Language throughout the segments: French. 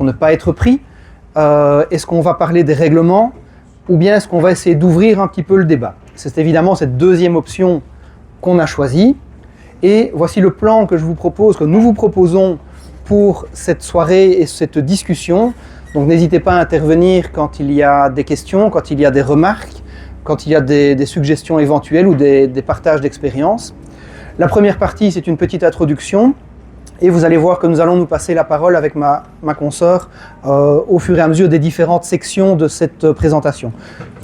pour ne pas être pris? Est-ce qu'on va parler des règlements? Ou bien est-ce qu'on va essayer d'ouvrir un petit peu le débat? C'est évidemment cette deuxième option qu'on a choisie. Et voici le plan que je vous propose, que nous vous proposons pour cette soirée et cette discussion. Donc n'hésitez pas à intervenir quand il y a des questions, quand il y a des remarques, quand il y a des suggestions éventuelles ou des partages d'expériences. La première partie, c'est une petite introduction. Et vous allez voir que nous allons nous passer la parole avec ma consoeur au fur et à mesure des différentes sections de cette présentation.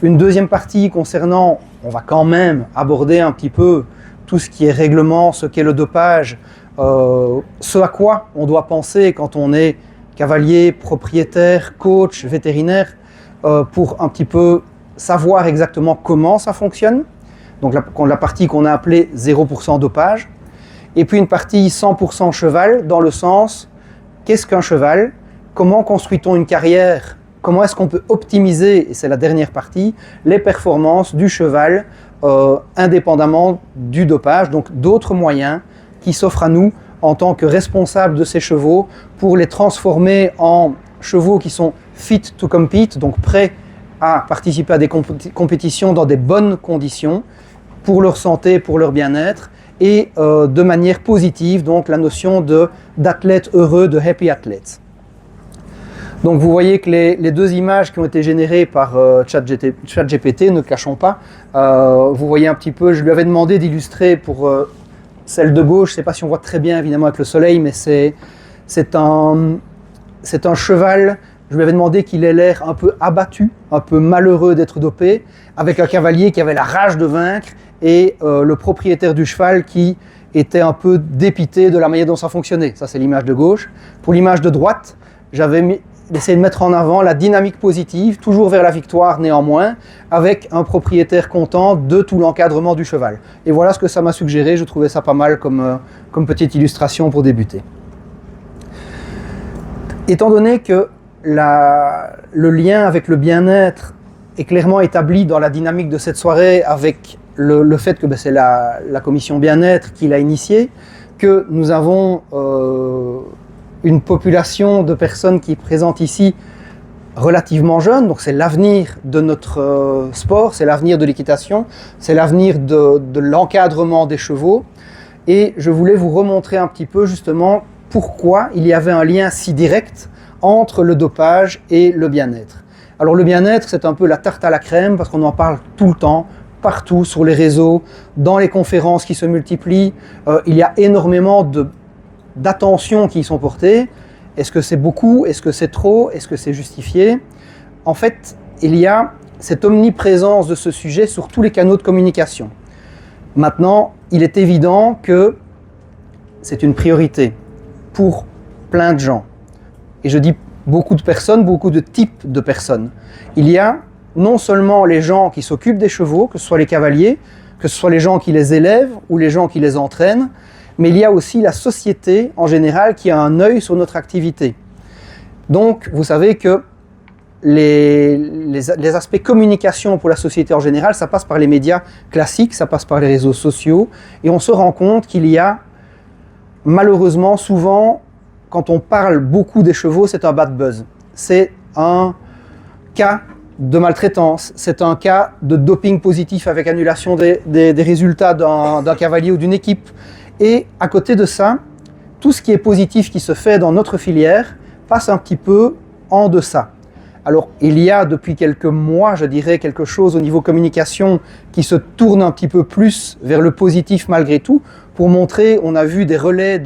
Une deuxième partie concernant, on va quand même aborder un petit peu tout ce qui est règlement, ce qu'est le dopage, ce à quoi on doit penser quand on est cavalier, propriétaire, coach, vétérinaire, pour un petit peu savoir exactement comment ça fonctionne. Donc la partie qu'on a appelée 0% dopage. Et puis une partie 100% cheval, dans le sens, qu'est-ce qu'un cheval? Comment construit-on une carrière? Comment est-ce qu'on peut optimiser, et c'est la dernière partie, les performances du cheval indépendamment du dopage, donc d'autres moyens qui s'offrent à nous en tant que responsables de ces chevaux pour les transformer en chevaux qui sont fit to compete, donc prêts à participer à des compétitions dans des bonnes conditions pour leur santé, pour leur bien-être, et de manière positive, donc la notion d'athlète heureux, de happy athletes. Donc vous voyez que les deux images qui ont été générées par ChatGPT, ne cachons pas, vous voyez un petit peu, je lui avais demandé d'illustrer pour celle de gauche, je ne sais pas si on voit très bien évidemment avec le soleil, mais c'est un cheval, je lui avais demandé qu'il ait l'air un peu abattu, un peu malheureux d'être dopé, avec un cavalier qui avait la rage de vaincre, et le propriétaire du cheval qui était un peu dépité de la manière dont ça fonctionnait. Ça, c'est l'image de gauche. Pour l'image de droite, j'avais essayé de mettre en avant la dynamique positive, toujours vers la victoire néanmoins, avec un propriétaire content de tout l'encadrement du cheval. Et voilà ce que ça m'a suggéré, je trouvais ça pas mal comme petite illustration pour débuter. Étant donné que le lien avec le bien-être est clairement établi dans la dynamique de cette soirée avec le fait que c'est la commission bien-être qui l'a initié, que nous avons une population de personnes qui présentent ici relativement jeunes, donc c'est l'avenir de notre sport, c'est l'avenir de l'équitation, c'est l'avenir de l'encadrement des chevaux, et je voulais vous remontrer un petit peu justement pourquoi il y avait un lien si direct entre le dopage et le bien-être. Alors le bien-être, c'est un peu la tarte à la crème parce qu'on en parle tout le temps, partout sur les réseaux, dans les conférences qui se multiplient. Il y a énormément d'attention qui y sont portées. Est-ce que c'est beaucoup? Est-ce que c'est trop? Est-ce que c'est justifié? En fait, il y a cette omniprésence de ce sujet sur tous les canaux de communication. Maintenant, il est évident que c'est une priorité pour plein de gens. Et je dis beaucoup de personnes, beaucoup de types de personnes. Il y a non seulement les gens qui s'occupent des chevaux, que ce soit les cavaliers, que ce soit les gens qui les élèvent ou les gens qui les entraînent, mais il y a aussi la société en général qui a un œil sur notre activité. Donc, vous savez que les aspects communication pour la société en général, ça passe par les médias classiques, ça passe par les réseaux sociaux, et on se rend compte qu'il y a malheureusement souvent, quand on parle beaucoup des chevaux, c'est un bad buzz. C'est un cas de maltraitance, c'est un cas de doping positif avec annulation des résultats d'un cavalier ou d'une équipe. Et à côté de ça, tout ce qui est positif qui se fait dans notre filière passe un petit peu en deçà. Alors, il y a depuis quelques mois, je dirais, quelque chose au niveau communication qui se tourne un petit peu plus vers le positif malgré tout, pour montrer, on a vu des relais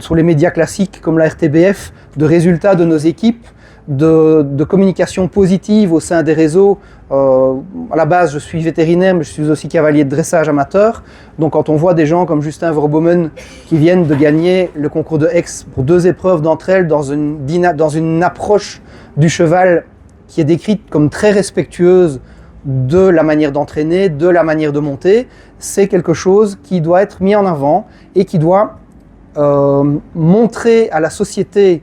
sur les médias classiques comme la RTBF, de résultats de nos équipes, de communication positive au sein des réseaux. À la base, je suis vétérinaire, mais je suis aussi cavalier de dressage amateur. Donc quand on voit des gens comme Justin Verbomen qui viennent de gagner le concours de Aix pour 2 épreuves d'entre elles dans une approche du cheval qui est décrite comme très respectueuse de la manière d'entraîner, de la manière de monter, c'est quelque chose qui doit être mis en avant et qui doit montrer à la société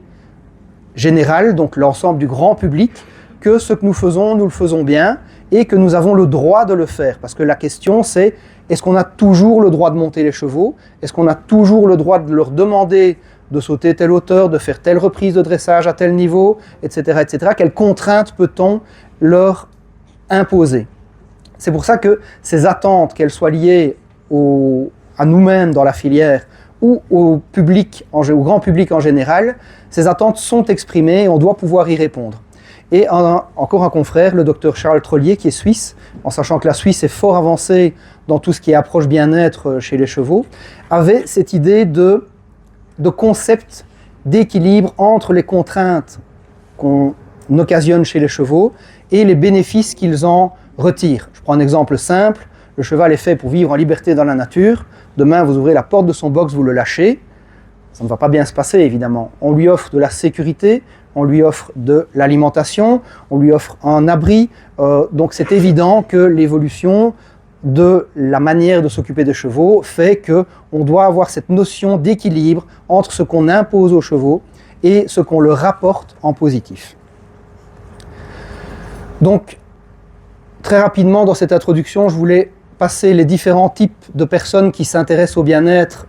générale, donc l'ensemble du grand public, que ce que nous faisons, nous le faisons bien et que nous avons le droit de le faire. Parce que la question c'est, est-ce qu'on a toujours le droit de monter les chevaux? Est-ce qu'on a toujours le droit de leur demander de sauter telle hauteur, de faire telle reprise de dressage à tel niveau, etc., etc. Quelles contraintes peut-on leur imposer? C'est pour ça que ces attentes, qu'elles soient liées à nous-mêmes dans la filière ou au grand public en général, ces attentes sont exprimées et on doit pouvoir y répondre. Et encore un confrère, le docteur Charles Trollier, qui est suisse, en sachant que la Suisse est fort avancée dans tout ce qui est approche bien-être chez les chevaux, avait cette idée de concept d'équilibre entre les contraintes qu'on occasionne chez les chevaux et les bénéfices qu'ils en retirent. Je prends un exemple simple. Le cheval est fait pour vivre en liberté dans la nature. Demain, vous ouvrez la porte de son box, vous le lâchez. Ça ne va pas bien se passer, évidemment. On lui offre de la sécurité, on lui offre de l'alimentation, on lui offre un abri. Donc c'est évident que l'évolution de la manière de s'occuper des chevaux fait qu'on doit avoir cette notion d'équilibre entre ce qu'on impose aux chevaux et ce qu'on leur rapporte en positif. Donc, très rapidement dans cette introduction, je voulais passer les différents types de personnes qui s'intéressent au bien-être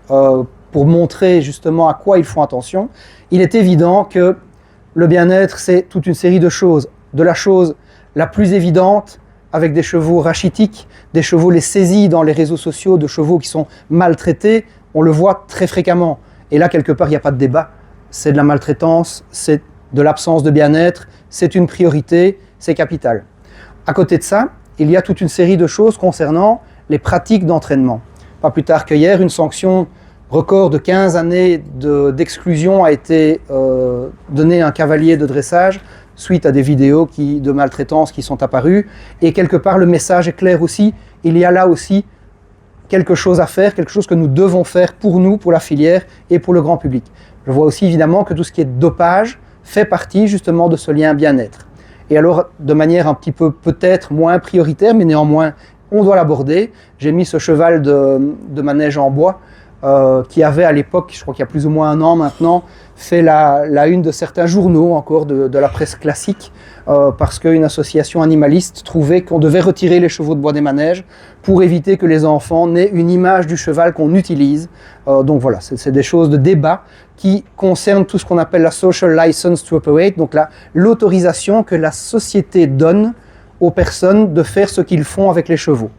pour montrer justement à quoi ils font attention. Il est évident que le bien-être, c'est toute une série de choses. De la chose la plus évidente, avec des chevaux rachitiques, des chevaux les saisis dans les réseaux sociaux, de chevaux qui sont maltraités, on le voit très fréquemment. Et là, quelque part, il n'y a pas de débat. C'est de la maltraitance, c'est de l'absence de bien-être, c'est une priorité, c'est capital. À côté de ça, il y a toute une série de choses concernant les pratiques d'entraînement. Pas plus tard qu'hier, une sanction record de 15 années d'exclusion a été donnée à un cavalier de dressage suite à des vidéos de maltraitance qui sont apparues. Et quelque part, le message est clair aussi. Il y a là aussi quelque chose à faire, quelque chose que nous devons faire pour nous, pour la filière et pour le grand public. Je vois aussi évidemment que tout ce qui est dopage fait partie justement de ce lien bien-être. Et alors, de manière un petit peu peut-être moins prioritaire, mais néanmoins, on doit l'aborder. J'ai mis ce cheval de manège en bois qui avait à l'époque, je crois qu'il y a plus ou moins un an maintenant, fait la une de certains journaux encore de la presse classique parce qu'une association animaliste trouvait qu'on devait retirer les chevaux de bois des manèges pour éviter que les enfants n'aient une image du cheval qu'on utilise. Donc voilà, c'est des choses de débat qui concernent tout ce qu'on appelle la social license to operate, donc l'autorisation que la société donne aux personnes de faire ce qu'ils font avec les chevaux.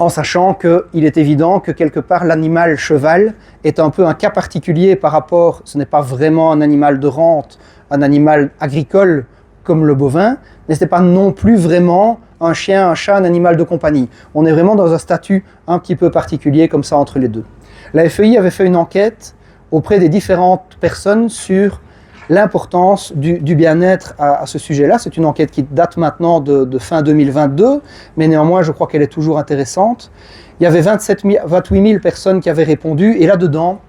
En sachant qu'il est évident que quelque part l'animal cheval est un peu un cas particulier par rapport, ce n'est pas vraiment un animal de rente, un animal agricole comme le bovin, mais ce n'est pas non plus vraiment un chien, un chat, un animal de compagnie. On est vraiment dans un statut un petit peu particulier comme ça entre les deux. La FEI avait fait une enquête auprès des différentes personnes sur l'importance du bien-être à ce sujet-là. C'est une enquête qui date maintenant de fin 2022, mais néanmoins, je crois qu'elle est toujours intéressante. Il y avait 28 000 personnes qui avaient répondu, et là-dedans,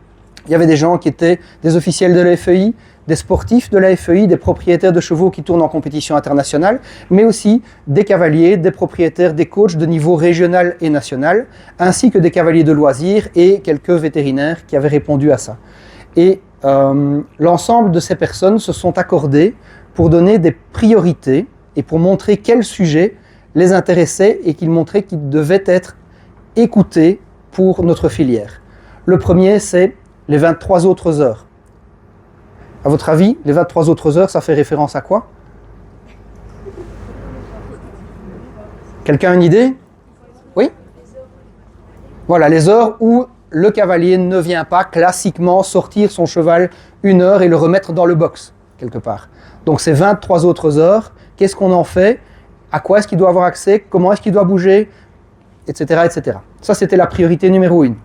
il y avait des gens qui étaient des officiels de la FEI, des sportifs de la FEI, des propriétaires de chevaux qui tournent en compétition internationale, mais aussi des cavaliers, des propriétaires, des coachs de niveau régional et national, ainsi que des cavaliers de loisirs et quelques vétérinaires qui avaient répondu à ça. Et l'ensemble de ces personnes se sont accordées pour donner des priorités et pour montrer quels sujets les intéressaient et qu'ils montraient qu'ils devaient être écoutés pour notre filière. Le premier, c'est les 23 autres heures. À votre avis, les 23 autres heures, ça fait référence à quoi? Quelqu'un a une idée? Oui? Voilà, les heures où le cavalier ne vient pas classiquement sortir son cheval une heure et le remettre dans le box, quelque part. Donc ces 23 autres heures, qu'est-ce qu'on en fait? À quoi est-ce qu'il doit avoir accès? Comment est-ce qu'il doit bouger? Etc., etc. Ça, c'était la priorité numéro 1.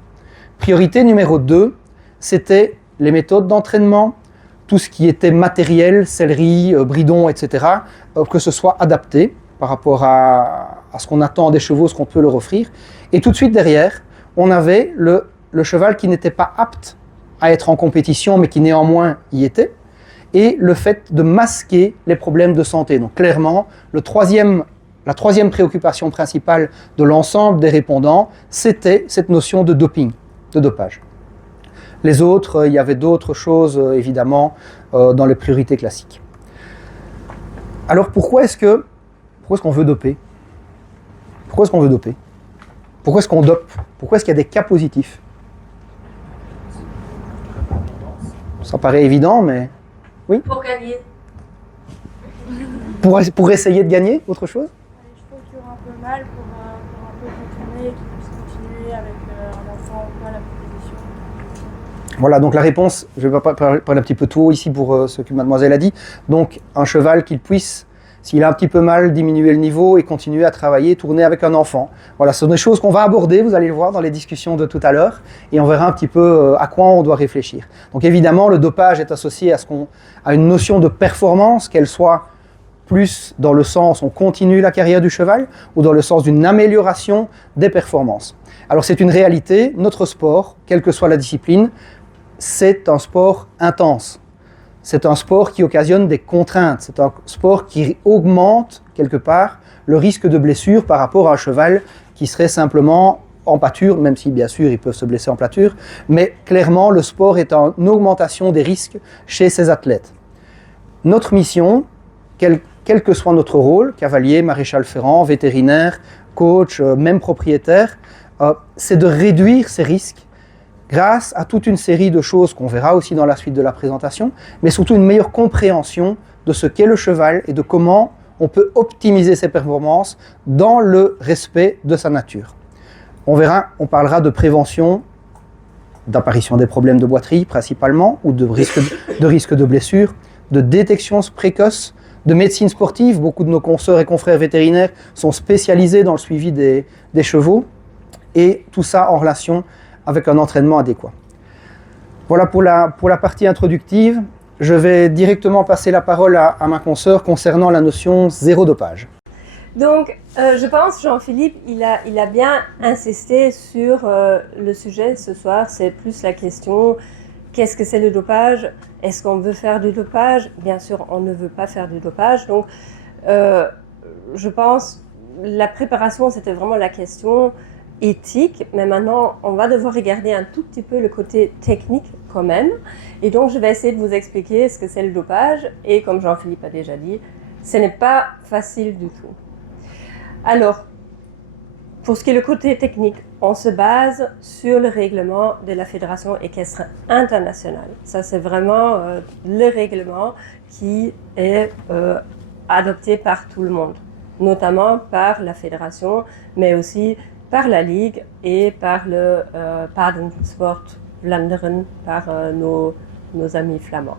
Priorité numéro 2, c'était les méthodes d'entraînement, tout ce qui était matériel, sellerie, bridon, etc., que ce soit adapté par rapport à ce qu'on attend des chevaux, ce qu'on peut leur offrir. Et tout de suite derrière, on avait le cheval qui n'était pas apte à être en compétition, mais qui néanmoins y était, et le fait de masquer les problèmes de santé. Donc clairement, la troisième préoccupation principale de l'ensemble des répondants, c'était cette notion de doping, de dopage. Les autres, il y avait d'autres choses, évidemment, dans les priorités classiques. Alors pourquoi est-ce qu'on veut doper? Pourquoi est-ce qu'on veut doper? Pourquoi est-ce qu'on dope? Pourquoi est-ce qu'il y a des cas positifs? Ça paraît évident, mais... Oui. Pour gagner. Pour essayer de gagner, autre chose? Je trouve qu'il y aura un peu mal pour un peu contourner et qu'il puisse continuer avec un enfant ou pas la proposition. Voilà, donc la réponse, je vais parler un petit peu tout haut ici pour ce que mademoiselle a dit. Donc un cheval qu'il puisse, s'il a un petit peu mal, diminuer le niveau et continuer à travailler, tourner avec un enfant. Voilà, ce sont des choses qu'on va aborder, vous allez le voir dans les discussions de tout à l'heure, et on verra un petit peu à quoi on doit réfléchir. Donc évidemment, le dopage est associé à une notion de performance, qu'elle soit plus dans le sens on continue la carrière du cheval, ou dans le sens d'une amélioration des performances. Alors c'est une réalité, notre sport, quelle que soit la discipline, c'est un sport intense. C'est un sport qui occasionne des contraintes. C'est un sport qui augmente, quelque part, le risque de blessure par rapport à un cheval qui serait simplement en pâture, même si, bien sûr, ils peuvent se blesser en pâture. Mais clairement, le sport est en augmentation des risques chez ces athlètes. Notre mission, quel que soit notre rôle, cavalier, maréchal ferrant, vétérinaire, coach, même propriétaire, c'est de réduire ces risques grâce à toute une série de choses qu'on verra aussi dans la suite de la présentation, mais surtout une meilleure compréhension de ce qu'est le cheval et de comment on peut optimiser ses performances dans le respect de sa nature. On parlera de prévention, d'apparition des problèmes de boiterie principalement, ou de risque de blessure, de détection précoce, de médecine sportive. Beaucoup de nos consoeurs et confrères vétérinaires sont spécialisés dans le suivi des chevaux, et tout ça en relation avec un entraînement adéquat. Voilà pour la partie introductive. Je vais directement passer la parole à ma consoeur concernant la notion zéro dopage. Donc, je pense, Jean-Philippe, il a bien insisté sur le sujet ce soir. C'est plus la question, qu'est-ce que c'est le dopage? Est-ce qu'on veut faire du dopage? Bien sûr, on ne veut pas faire du dopage. Donc, je pense, la préparation, c'était vraiment la question éthique, mais maintenant on va devoir regarder un tout petit peu le côté technique quand même, et donc je vais essayer de vous expliquer ce que c'est le dopage, et comme Jean-Philippe a déjà dit, ce n'est pas facile du tout. Alors, pour ce qui est le côté technique, on se base sur le règlement de la Fédération équestre internationale. Ça c'est vraiment le règlement qui est adopté par tout le monde, notamment par la Fédération, mais aussi par la Ligue et par le Paardensport Vlaanderen, par nos amis flamands.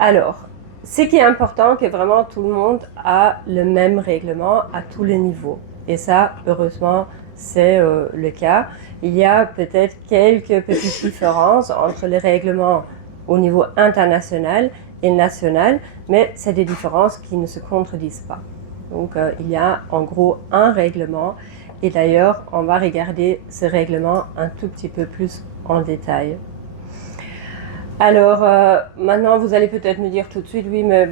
Alors, ce qui est important, que vraiment tout le monde a le même règlement à tous les niveaux. Et ça, heureusement, c'est le cas. Il y a peut-être quelques petites différences entre les règlements au niveau international et national, mais c'est des différences qui ne se contredisent pas. Donc, il y a en gros un règlement. Et d'ailleurs, on va regarder ce règlement un tout petit peu plus en détail. Alors, maintenant, vous allez peut-être me dire tout de suite, oui, mais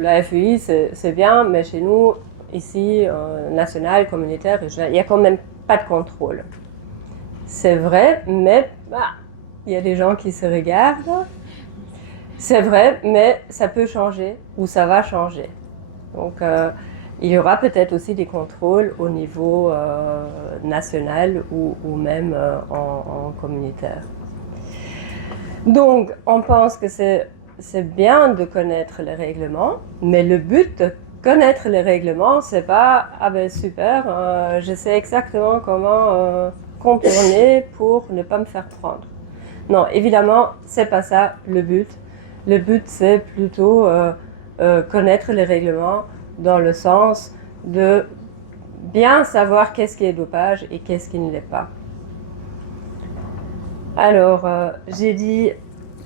la FEI, c'est bien, mais chez nous, ici, national, communautaire, il n'y a quand même pas de contrôle. C'est vrai, mais il y a des gens qui se regardent. C'est vrai, mais ça peut changer, ou ça va changer. Donc, il y aura peut-être aussi des contrôles au niveau national ou même en communautaire. Donc, on pense que c'est bien de connaître les règlements, mais le but de connaître les règlements, c'est pas « Ah ben super, je sais exactement comment contourner pour ne pas me faire prendre ». Non, évidemment, c'est pas ça le but. Le but, c'est plutôt connaître les règlements dans le sens de bien savoir qu'est-ce qui est dopage et qu'est-ce qui ne l'est pas. Alors, j'ai dit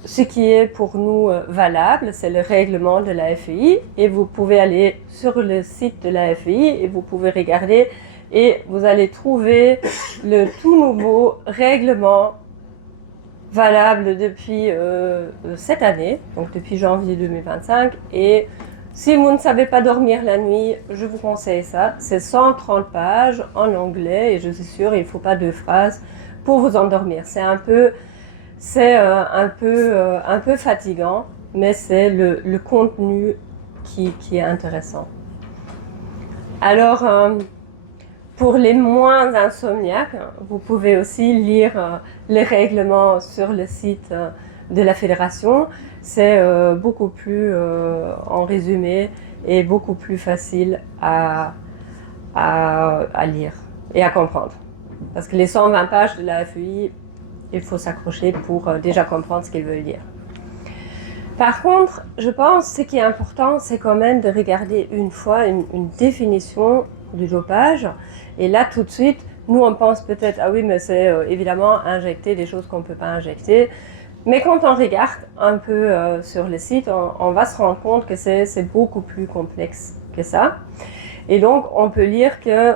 ce qui est pour nous valable, c'est le règlement de la FEI, et vous pouvez aller sur le site de la FEI et vous pouvez regarder et vous allez trouver le tout nouveau règlement valable depuis cette année, donc depuis janvier 2025, et si vous ne savez pas dormir la nuit, je vous conseille ça. C'est 130 pages en anglais et je suis sûre il ne faut pas 2 phrases pour vous endormir. C'est un peu fatigant, mais c'est le contenu qui est intéressant. Alors, pour les moins insomniaques, vous pouvez aussi lire les règlements sur le site de la fédération, c'est beaucoup plus en résumé et beaucoup plus facile à lire et à comprendre. Parce que les 120 pages de la FEI, il faut s'accrocher pour déjà comprendre ce qu'ils veulent dire. Par contre, je pense que ce qui est important, c'est quand même de regarder une fois une définition du dopage. Et là, tout de suite, nous, on pense peut-être, ah oui, mais c'est évidemment injecter des choses qu'on ne peut pas injecter. Mais quand on regarde un peu sur le site, on va se rendre compte que c'est beaucoup plus complexe que ça. Et donc, on peut lire que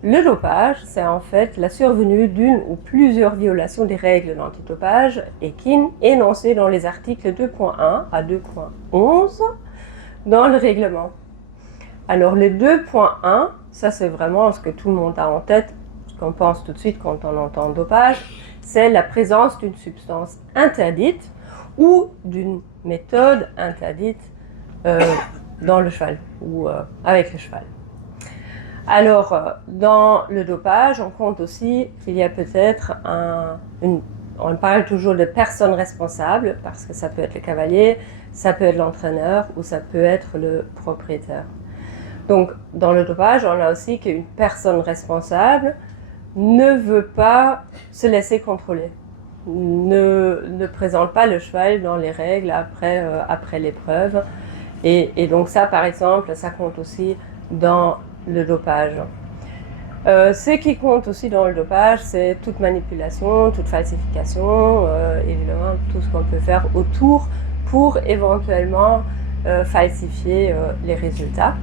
le dopage, c'est en fait la survenue d'une ou plusieurs violations des règles d'antidopage énoncées dans les articles 2.1 à 2.11 dans le règlement. Alors, le 2.1, ça c'est vraiment ce que tout le monde a en tête, ce qu'on pense tout de suite quand on entend dopage, c'est la présence d'une substance interdite ou d'une méthode interdite dans le cheval ou avec le cheval. Alors, dans le dopage, on compte aussi qu'il y a peut-être on parle toujours de personnes responsables, parce que ça peut être le cavalier, ça peut être l'entraîneur ou ça peut être le propriétaire. Donc, dans le dopage, on a aussi qu'une personne responsable ne veut pas se laisser contrôler, ne présente pas le cheval dans les règles après l'épreuve. Et donc ça, par exemple, ça compte aussi dans le dopage. Ce qui compte aussi dans le dopage, c'est toute manipulation, toute falsification, évidemment tout ce qu'on peut faire autour pour éventuellement falsifier les résultats.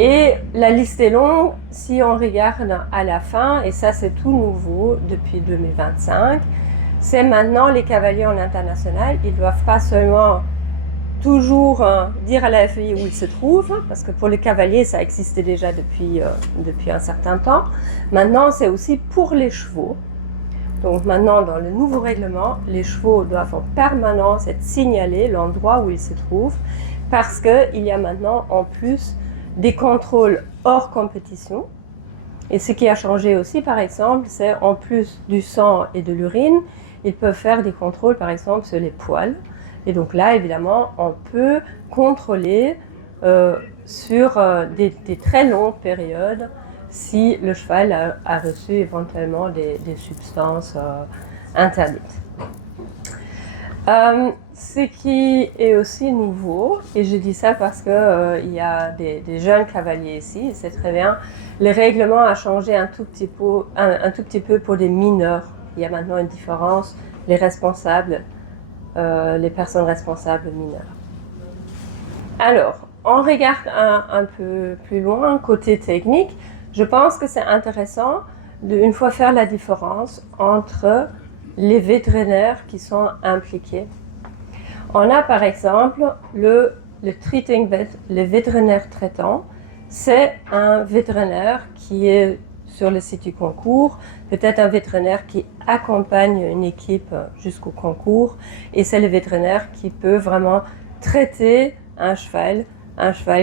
Et la liste est longue, si on regarde à la fin, et ça c'est tout nouveau depuis 2025, c'est maintenant les cavaliers en international, ils ne doivent pas seulement toujours dire à la FEI où ils se trouvent, parce que pour les cavaliers ça existait déjà depuis un certain temps. Maintenant c'est aussi pour les chevaux. Donc maintenant dans le nouveau règlement, les chevaux doivent en permanence être signalés l'endroit où ils se trouvent, parce qu'il y a maintenant en plus des contrôles hors compétition. Et ce qui a changé aussi, par exemple, c'est en plus du sang et de l'urine, ils peuvent faire des contrôles, par exemple, sur les poils. Et donc là, évidemment, on peut contrôler sur des très longues périodes si le cheval a reçu éventuellement des substances interdites. Ce qui est aussi nouveau, et je dis ça parce qu'il y a des jeunes cavaliers ici, c'est très bien, le règlement a changé un tout petit peu pour des mineurs. Il y a maintenant une différence, les responsables, les personnes responsables mineures. Alors, on regarde un peu plus loin, côté technique, je pense que c'est intéressant une fois faire la différence entre les vétérinaires qui sont impliqués. On a par exemple le treating vet, le vétérinaire traitant. C'est un vétérinaire qui est sur le site du concours, peut-être un vétérinaire qui accompagne une équipe jusqu'au concours, et c'est le vétérinaire qui peut vraiment traiter un cheval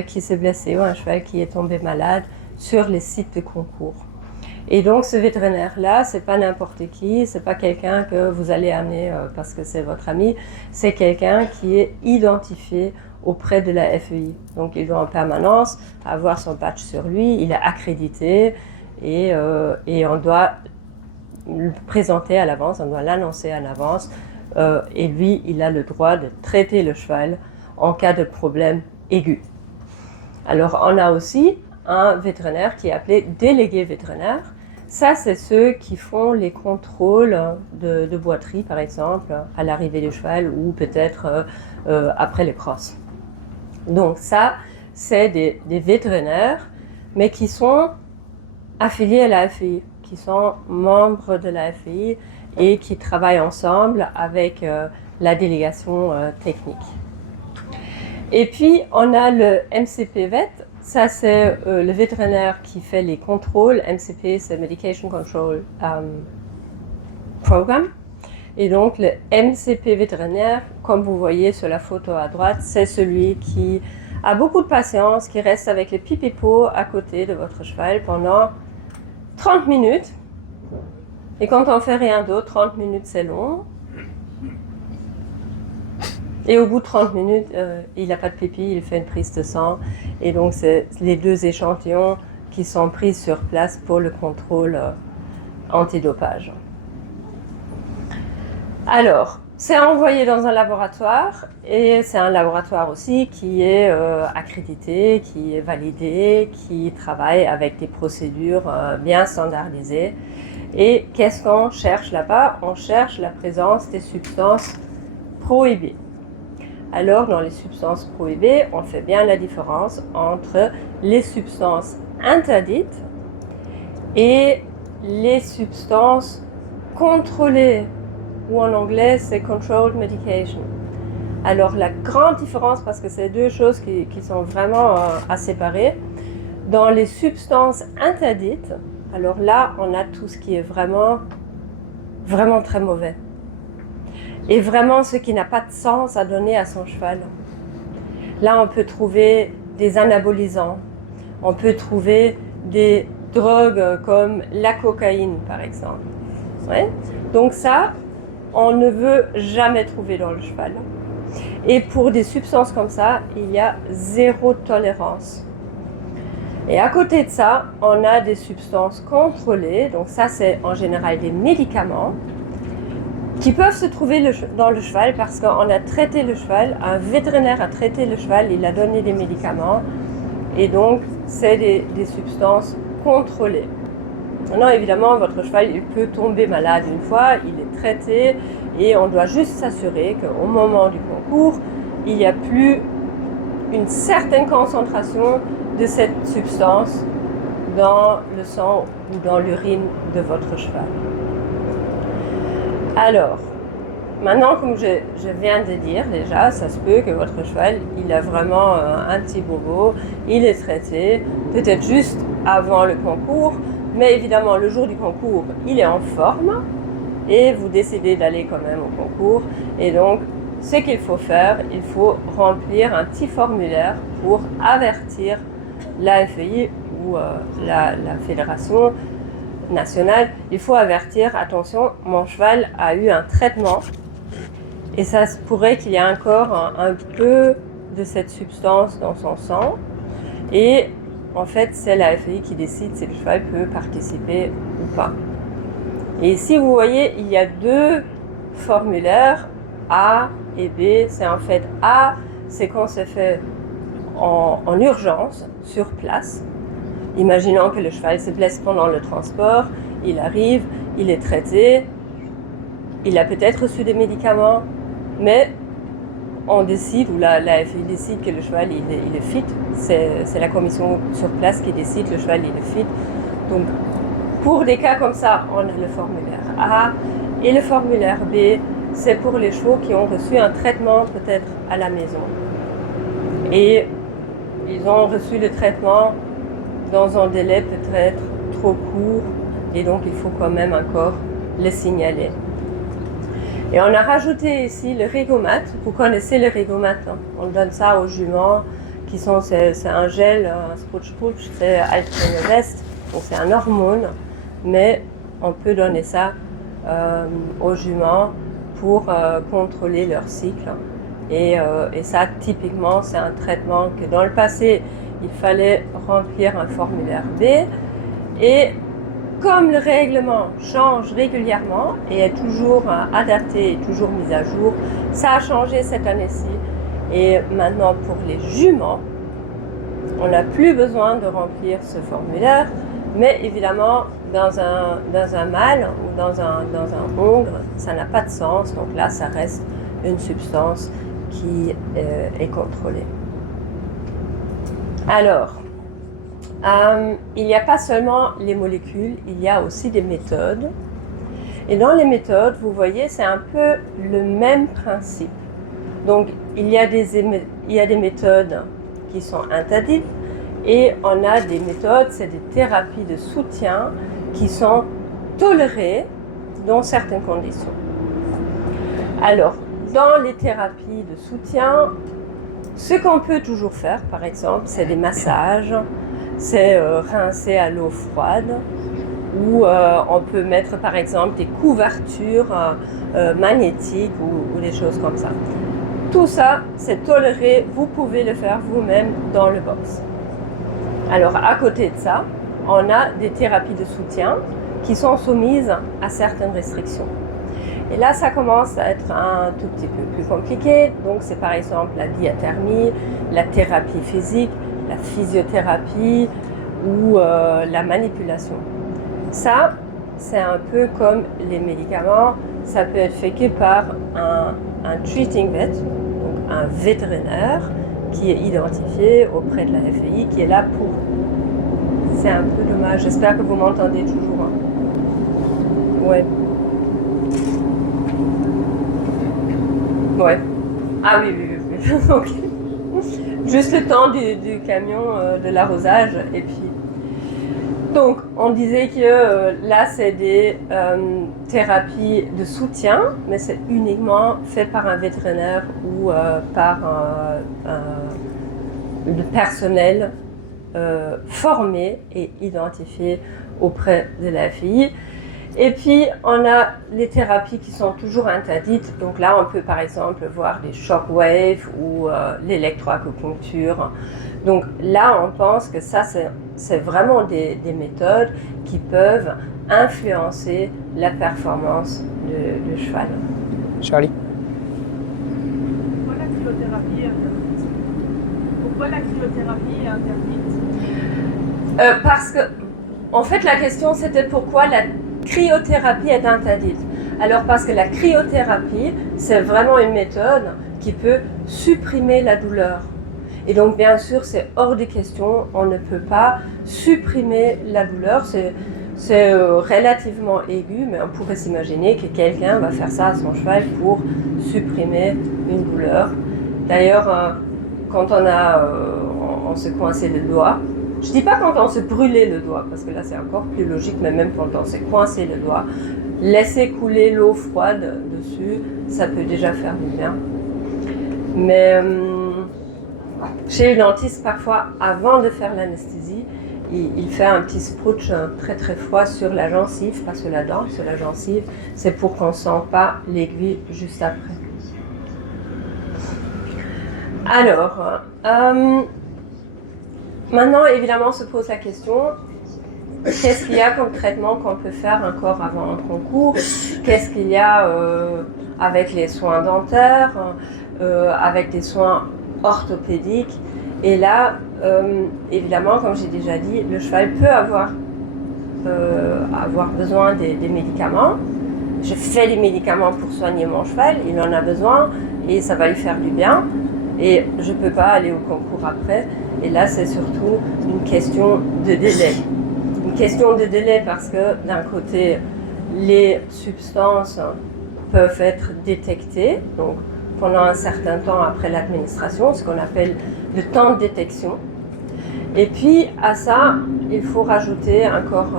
qui s'est blessé ou un cheval qui est tombé malade sur les sites de concours. Et donc ce vétérinaire-là, c'est pas n'importe qui, c'est pas quelqu'un que vous allez amener parce que c'est votre ami, c'est quelqu'un qui est identifié auprès de la FEI. Donc il doit en permanence avoir son badge sur lui, il est accrédité et on doit le présenter à l'avance, on doit l'annoncer à l'avance et lui, il a le droit de traiter le cheval en cas de problème aigu. Alors on a aussi un vétérinaire qui est appelé délégué vétérinaire. Ça, c'est ceux qui font les contrôles de boiterie, par exemple, à l'arrivée du cheval ou peut-être après les crosses. Donc ça, c'est des vétérinaires, mais qui sont affiliés à la FEI, qui sont membres de la FEI et qui travaillent ensemble avec la délégation technique. Et puis, on a le MCP Vet. Ça, c'est le vétérinaire qui fait les contrôles. MCP, c'est Medication Control Program. Et donc, le MCP vétérinaire, comme vous voyez sur la photo à droite, c'est celui qui a beaucoup de patience, qui reste avec le pipipo à côté de votre cheval pendant 30 minutes. Et quand on fait rien d'autre, 30 minutes, c'est long. Et au bout de 30 minutes, il n'a pas de pipi, il fait une prise de sang. Et donc, c'est les 2 échantillons qui sont pris sur place pour le contrôle antidopage. Alors, c'est envoyé dans un laboratoire, et c'est un laboratoire aussi qui est accrédité, qui est validé, qui travaille avec des procédures bien standardisées. Et qu'est-ce qu'on cherche là-bas? On cherche la présence des substances prohibées. Alors, dans les substances prohibées, on fait bien la différence entre les substances interdites et les substances contrôlées, ou en anglais, c'est controlled medication. Alors, la grande différence, parce que c'est 2 choses qui sont vraiment à séparer, dans les substances interdites, alors là, on a tout ce qui est vraiment, vraiment très mauvais. Et vraiment ce qui n'a pas de sens à donner à son cheval. Là, on peut trouver des anabolisants, on peut trouver des drogues comme la cocaïne, par exemple. Ouais. Donc ça, on ne veut jamais trouver dans le cheval. Et pour des substances comme ça, il y a 0 tolérance. Et à côté de ça, on a des substances contrôlées. Donc ça, c'est en général des médicaments qui peuvent se trouver dans le cheval parce qu'on a traité le cheval, un vétérinaire a traité le cheval, il a donné des médicaments. Et donc, c'est des substances contrôlées. Maintenant, évidemment, votre cheval, il peut tomber malade une fois, il est traité et on doit juste s'assurer qu'au moment du concours, il n'y a plus une certaine concentration de cette substance dans le sang ou dans l'urine de votre cheval. Alors, maintenant, comme je viens de dire déjà, ça se peut que votre cheval, il a vraiment un petit bobo, il est traité, peut-être juste avant le concours, mais évidemment, le jour du concours, il est en forme et vous décidez d'aller quand même au concours. Et donc, ce qu'il faut faire, il faut remplir un petit formulaire pour avertir la FEI ou la fédération nationale. Il faut avertir, attention, mon cheval a eu un traitement et ça se pourrait qu'il y ait encore un peu de cette substance dans son sang. Et en fait, c'est la FEI qui décide si le cheval peut participer ou pas. Et ici, vous voyez, il y a 2 formulaires, A et B. C'est en fait A, c'est quand c'est fait en urgence, sur place. Imaginons que le cheval se blesse pendant le transport, il arrive, il est traité, il a peut-être reçu des médicaments, mais on décide, ou la FI décide que le cheval il est fit, c'est la commission sur place qui décide, le cheval il est fit. Donc pour des cas comme ça, on a le formulaire A, et le formulaire B, c'est pour les chevaux qui ont reçu un traitement peut-être à la maison. Et ils ont reçu le traitement dans un délai peut-être trop court, et donc il faut quand même encore le signaler. Et on a rajouté ici le Rigomat. Vous connaissez le Rigomat, hein? On donne ça aux juments, c'est un gel, un sprutsch, c'est Alprenevest, donc c'est un hormone, mais on peut donner ça aux juments pour contrôler leur cycle. Et ça, typiquement, c'est un traitement que dans le passé, il fallait remplir un formulaire B. Et comme le règlement change régulièrement et est toujours adapté et toujours mis à jour, ça a changé cette année-ci. Et maintenant, pour les juments, on n'a plus besoin de remplir ce formulaire, mais évidemment, dans un mâle ou dans un hongre, ça n'a pas de sens. Donc là, ça reste une substance qui est contrôlée. Alors, il n'y a pas seulement les molécules, il y a aussi des méthodes. Et dans les méthodes, vous voyez, c'est un peu le même principe. Donc, il y a des méthodes qui sont interdites et on a des méthodes, c'est des thérapies de soutien qui sont tolérées dans certaines conditions. Alors, dans les thérapies de soutien, ce qu'on peut toujours faire, par exemple, c'est des massages, c'est rincer à l'eau froide, ou on peut mettre par exemple des couvertures magnétiques ou des choses comme ça. Tout ça, c'est toléré, vous pouvez le faire vous-même dans le box. Alors, à côté de ça, on a des thérapies de soutien qui sont soumises à certaines restrictions. Et là, ça commence à être un tout petit peu plus compliqué. Donc, c'est par exemple la diathermie, la thérapie physique, la physiothérapie ou la manipulation. Ça, c'est un peu comme les médicaments. Ça peut être fait que par un treating vet, donc un vétérinaire qui est identifié auprès de la FEI, qui est là pour. C'est un peu dommage. J'espère que vous m'entendez toujours. Hein. Ouais. Ouais. Ah oui. Ok. Juste le temps du camion de l'arrosage et puis. Donc, on disait que là, c'est des thérapies de soutien, mais c'est uniquement fait par un vétérinaire ou par le personnel formé et identifié auprès de la FEI. Et puis, on a les thérapies qui sont toujours interdites. Donc là, on peut par exemple voir des shockwaves ou l'électroacupuncture. Donc là, on pense que ça, c'est vraiment des méthodes qui peuvent influencer la performance du cheval. Charlie? Pourquoi la cryothérapie est interdite? Pourquoi la cryothérapie est interdite? Parce que, en fait, la question c'était pourquoi la cryothérapie est interdite. Alors parce que la cryothérapie, c'est vraiment une méthode qui peut supprimer la douleur. Et donc bien sûr, c'est hors de question, on ne peut pas supprimer la douleur, c'est relativement aigu, mais on pourrait s'imaginer que quelqu'un va faire ça à son cheval pour supprimer une douleur. D'ailleurs, quand on se coinçait le doigt, je ne dis pas quand on se brûlait le doigt, parce que là c'est encore plus logique, mais même quand on s'est coincé le doigt, laisser couler l'eau froide dessus, ça peut déjà faire du bien. Mais chez le dentiste, parfois, avant de faire l'anesthésie, il fait un petit sprutch très très froid sur la gencive, pas sur la dent, sur la gencive, c'est pour qu'on ne sente pas l'aiguille juste après. Alors, maintenant, évidemment, se pose la question, qu'est-ce qu'il y a comme traitement qu'on peut faire encore avant un concours? Qu'est-ce qu'il y a avec les soins dentaires, avec des soins orthopédiques? Et là, évidemment, comme j'ai déjà dit, le cheval peut avoir besoin des médicaments. Je fais des médicaments pour soigner mon cheval, il en a besoin et ça va lui faire du bien. Et je ne peux pas aller au concours après. Et là, c'est surtout une question de délai. Une question de délai parce que d'un côté, les substances peuvent être détectées, donc pendant un certain temps après l'administration, ce qu'on appelle le temps de détection. Et puis à ça, il faut rajouter encore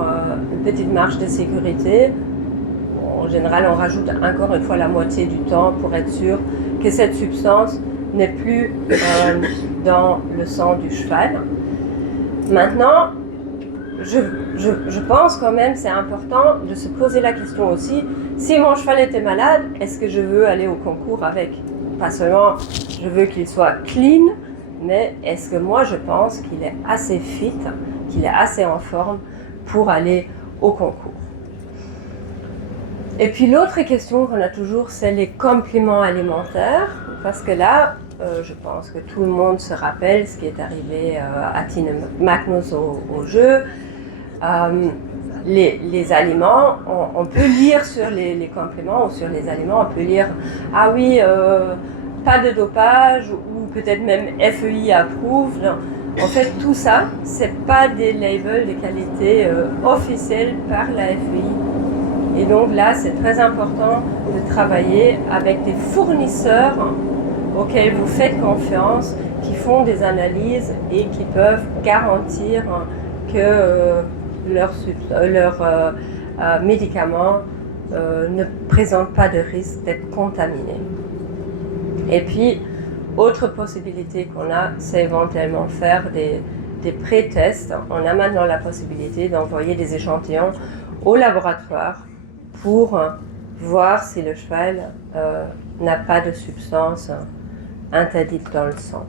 une petite marge de sécurité. En général, on rajoute encore une fois la moitié du temps pour être sûr que cette substance n'est plus dans le sang du cheval. Maintenant, je pense quand même c'est important de se poser la question aussi, si mon cheval était malade, est-ce que je veux aller au concours avec? Pas seulement je veux qu'il soit clean, mais est-ce que moi je pense qu'il est assez fit, qu'il est assez en forme pour aller au concours? Et puis l'autre question qu'on a toujours, c'est les compléments alimentaires, parce que là, je pense que tout le monde se rappelle ce qui est arrivé à Tina Magnus au jeu. Les aliments, on peut lire sur les compléments ou sur les aliments, on peut lire « Ah oui, pas de dopage » ou peut-être même « FEI approved ». En fait, tout ça, c'est pas des labels de qualité officiels par la FEI. Et donc là, c'est très important de travailler avec des fournisseurs auxquels vous faites confiance, qui font des analyses et qui peuvent garantir que leurs médicaments ne présentent pas de risque d'être contaminés. Et puis, autre possibilité qu'on a, c'est éventuellement faire des pré-tests. On a maintenant la possibilité d'envoyer des échantillons au laboratoire pour voir si le cheval n'a pas de substance interdites dans le sang.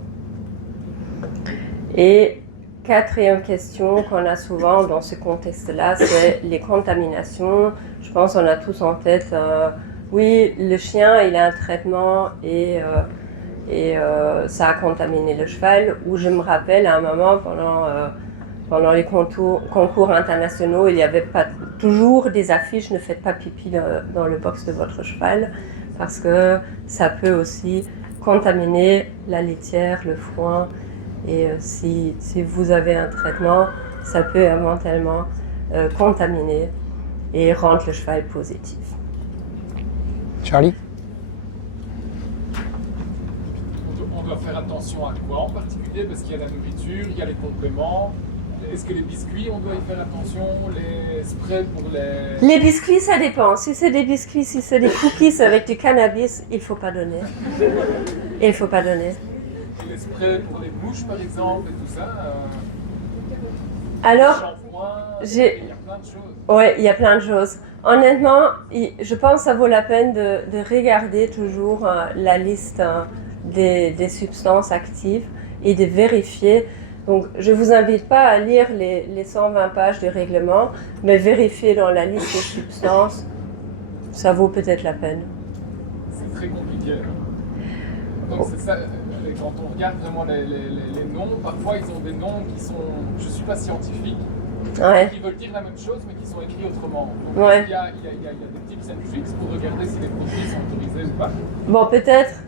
Et quatrième question qu'on a souvent dans ce contexte-là, c'est les contaminations. Je pense qu'on a tous en tête, oui, le chien, il a un traitement et ça a contaminé le cheval. Ou je me rappelle à un moment pendant les concours internationaux, il y avait pas toujours des affiches, ne faites pas pipi dans le box de votre cheval, parce que ça peut aussi contaminer la litière, le foin, et si vous avez un traitement, ça peut éventuellement contaminer et rendre le cheval positif. Charlie? On doit faire attention à quoi en particulier? Parce qu'il y a la nourriture, il y a les compléments. Est-ce que les biscuits, on doit y faire attention? Les sprays pour les... Les biscuits, ça dépend. Si c'est des biscuits, si c'est des cookies avec du cannabis, il ne faut pas donner. Il ne faut pas donner. Les sprays pour les bouches, par exemple, et tout ça. Alors, shampoing, il j'ai... y a plein de choses. Oui, il y a plein de choses. Honnêtement, je pense que ça vaut la peine de regarder toujours la liste des substances actives et de vérifier. Donc, je ne vous invite pas à lire les 120 pages du règlement, mais vérifier dans la liste des substances, ça vaut peut-être la peine. C'est très compliqué. Donc, c'est ça, quand on regarde vraiment les noms, parfois ils ont des noms qui sont, je ne suis pas scientifique, Ouais. qui veulent dire la même chose, mais qui sont écrits autrement. Donc, Ouais. il y a des tips and tricks pour regarder si les produits sont autorisés ou pas. Bon, peut-être,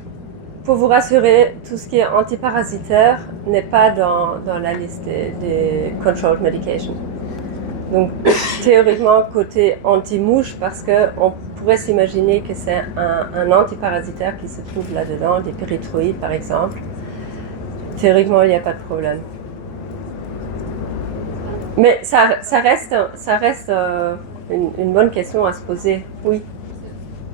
pour vous rassurer, tout ce qui est antiparasitaire n'est pas dans la liste des controlled medications. Donc, théoriquement, côté anti-mouche, parce qu'on pourrait s'imaginer que c'est un antiparasitaire qui se trouve là-dedans, des pyrethroïdes par exemple. Théoriquement, il n'y a pas de problème. Mais ça reste une bonne question à se poser, oui.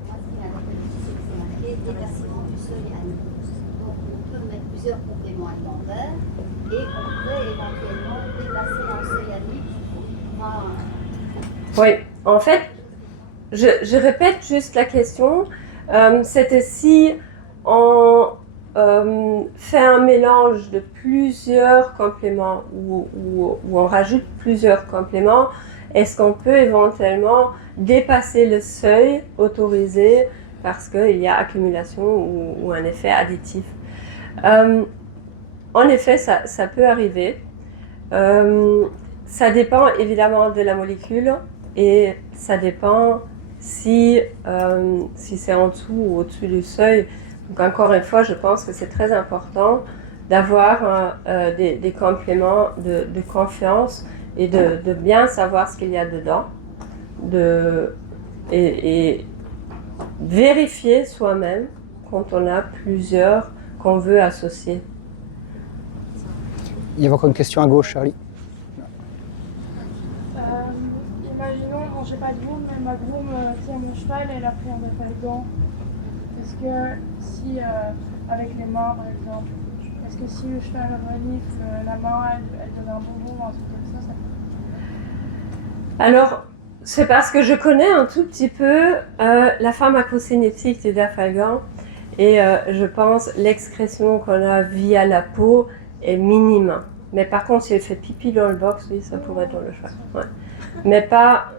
Moi, ce qui m'intéresse, c'est le dépassement du seuil alimentaire. Donc, on peut mettre plusieurs compléments alimentaires et on pourrait éventuellement dépasser un seuil alimentaire. Oui, en fait, je répète juste la question. C'était si on fait un mélange de plusieurs compléments ou on rajoute plusieurs compléments, est-ce qu'on peut éventuellement dépasser le seuil autorisé parce qu'il y a accumulation ou un effet additif? En effet, ça peut arriver. Ça dépend évidemment de la molécule et ça dépend si c'est en dessous ou au-dessus du seuil. Donc encore une fois, je pense que c'est très important d'avoir des compléments de confiance et de bien savoir ce qu'il y a dedans et vérifier soi-même quand on a plusieurs qu'on veut associer. Il y avait encore une question à gauche, Charlie. Imaginons, bon, j'ai pas de groom, mais ma groom tient mon cheval et elle a pris un Dafalgan. Est-ce que si, avec les mains par exemple, est-ce que si le cheval renifle la main, elle donne un bonbon ou un truc comme ça Alors, c'est parce que je connais un tout petit peu la pharmacocinétique du Dafalgan et je pense l'excrétion qu'on a via la peau est minime. Mais par contre, si elle fait pipi dans le box, oui, ça pourrait être dans le cheval. Ouais. Mais pas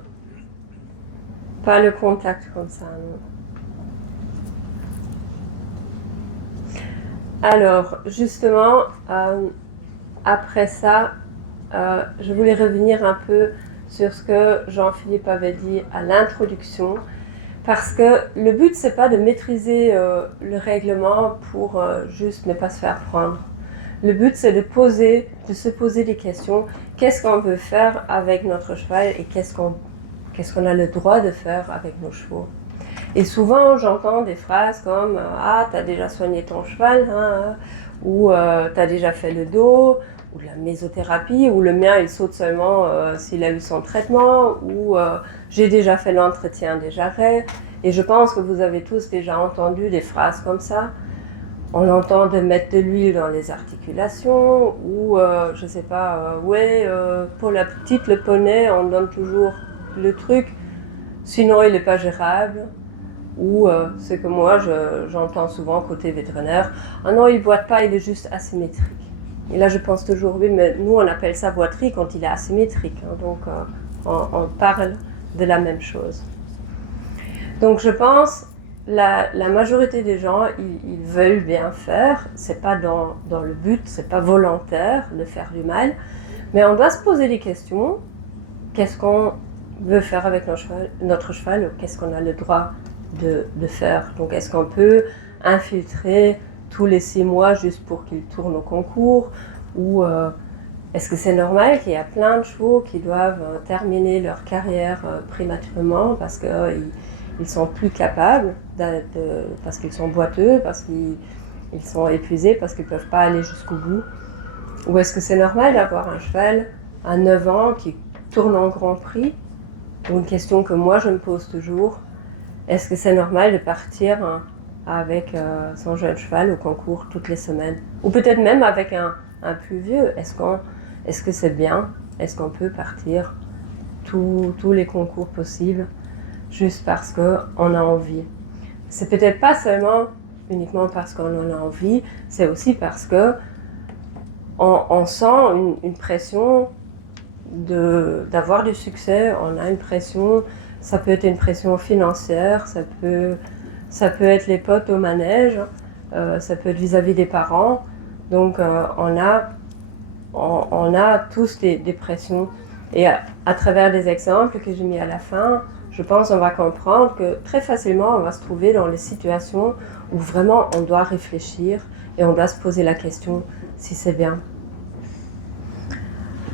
le contact comme ça, non. Alors, justement, après ça, je voulais revenir un peu sur ce que Jean-Philippe avait dit à l'introduction, parce que le but, c'est pas de maîtriser le règlement pour juste ne pas se faire prendre. Le but, c'est de se poser des questions. Qu'est-ce qu'on veut faire avec notre cheval et qu'est-ce qu'on a le droit de faire avec nos chevaux? Et souvent, j'entends des phrases comme « Ah, t'as déjà soigné ton cheval hein, ?» ou « T'as déjà fait le dos ?» ou la mésothérapie, ou le mien, il saute seulement s'il a eu son traitement, ou j'ai déjà fait l'entretien des jarrets. Et je pense que vous avez tous déjà entendu des phrases comme ça. On entend de mettre de l'huile dans les articulations, ou je sais pas, pour la petite, le poney, on donne toujours le truc, sinon il n'est pas gérable. ou ce que moi j'entends souvent côté vétérinaire, ah non, il ne boite pas, il est juste asymétrique. Et là je pense toujours, oui, mais nous on appelle ça boiterie quand il est asymétrique, hein, donc on parle de la même chose. Donc je pense la majorité des gens, ils veulent bien faire, c'est pas dans le but, c'est pas volontaire de faire du mal, mais on doit se poser des questions. Qu'est-ce qu'on veut faire avec notre cheval, ou qu'est-ce qu'on a le droit de faire? Donc est-ce qu'on peut infiltrer tous les 6 mois juste pour qu'il tourne au concours, ou est-ce que c'est normal qu'il y a plein de chevaux qui doivent terminer leur carrière prématurément parce qu'ils ils sont plus capables, parce qu'ils sont boiteux, parce qu'ils sont épuisés, parce qu'ils ne peuvent pas aller jusqu'au bout? Ou est-ce que c'est normal d'avoir un cheval à 9 ans qui tourne en Grand Prix? Une question que moi je me pose toujours, est-ce que c'est normal de partir avec son jeune cheval au concours toutes les semaines? Ou peut-être même avec un plus vieux, est-ce que c'est bien? Est-ce qu'on peut partir tous les concours possibles juste parce qu'on a envie? C'est peut-être pas seulement uniquement parce qu'on en a envie, c'est aussi parce que on sent une pression d'avoir du succès, on a une pression, ça peut être une pression financière, ça peut être les potes au manège, ça peut être vis-à-vis des parents, donc on a tous des pressions. Et à travers des exemples que j'ai mis à la fin, je pense qu'on va comprendre que très facilement on va se trouver dans les situations où vraiment on doit réfléchir et on doit se poser la question si c'est bien.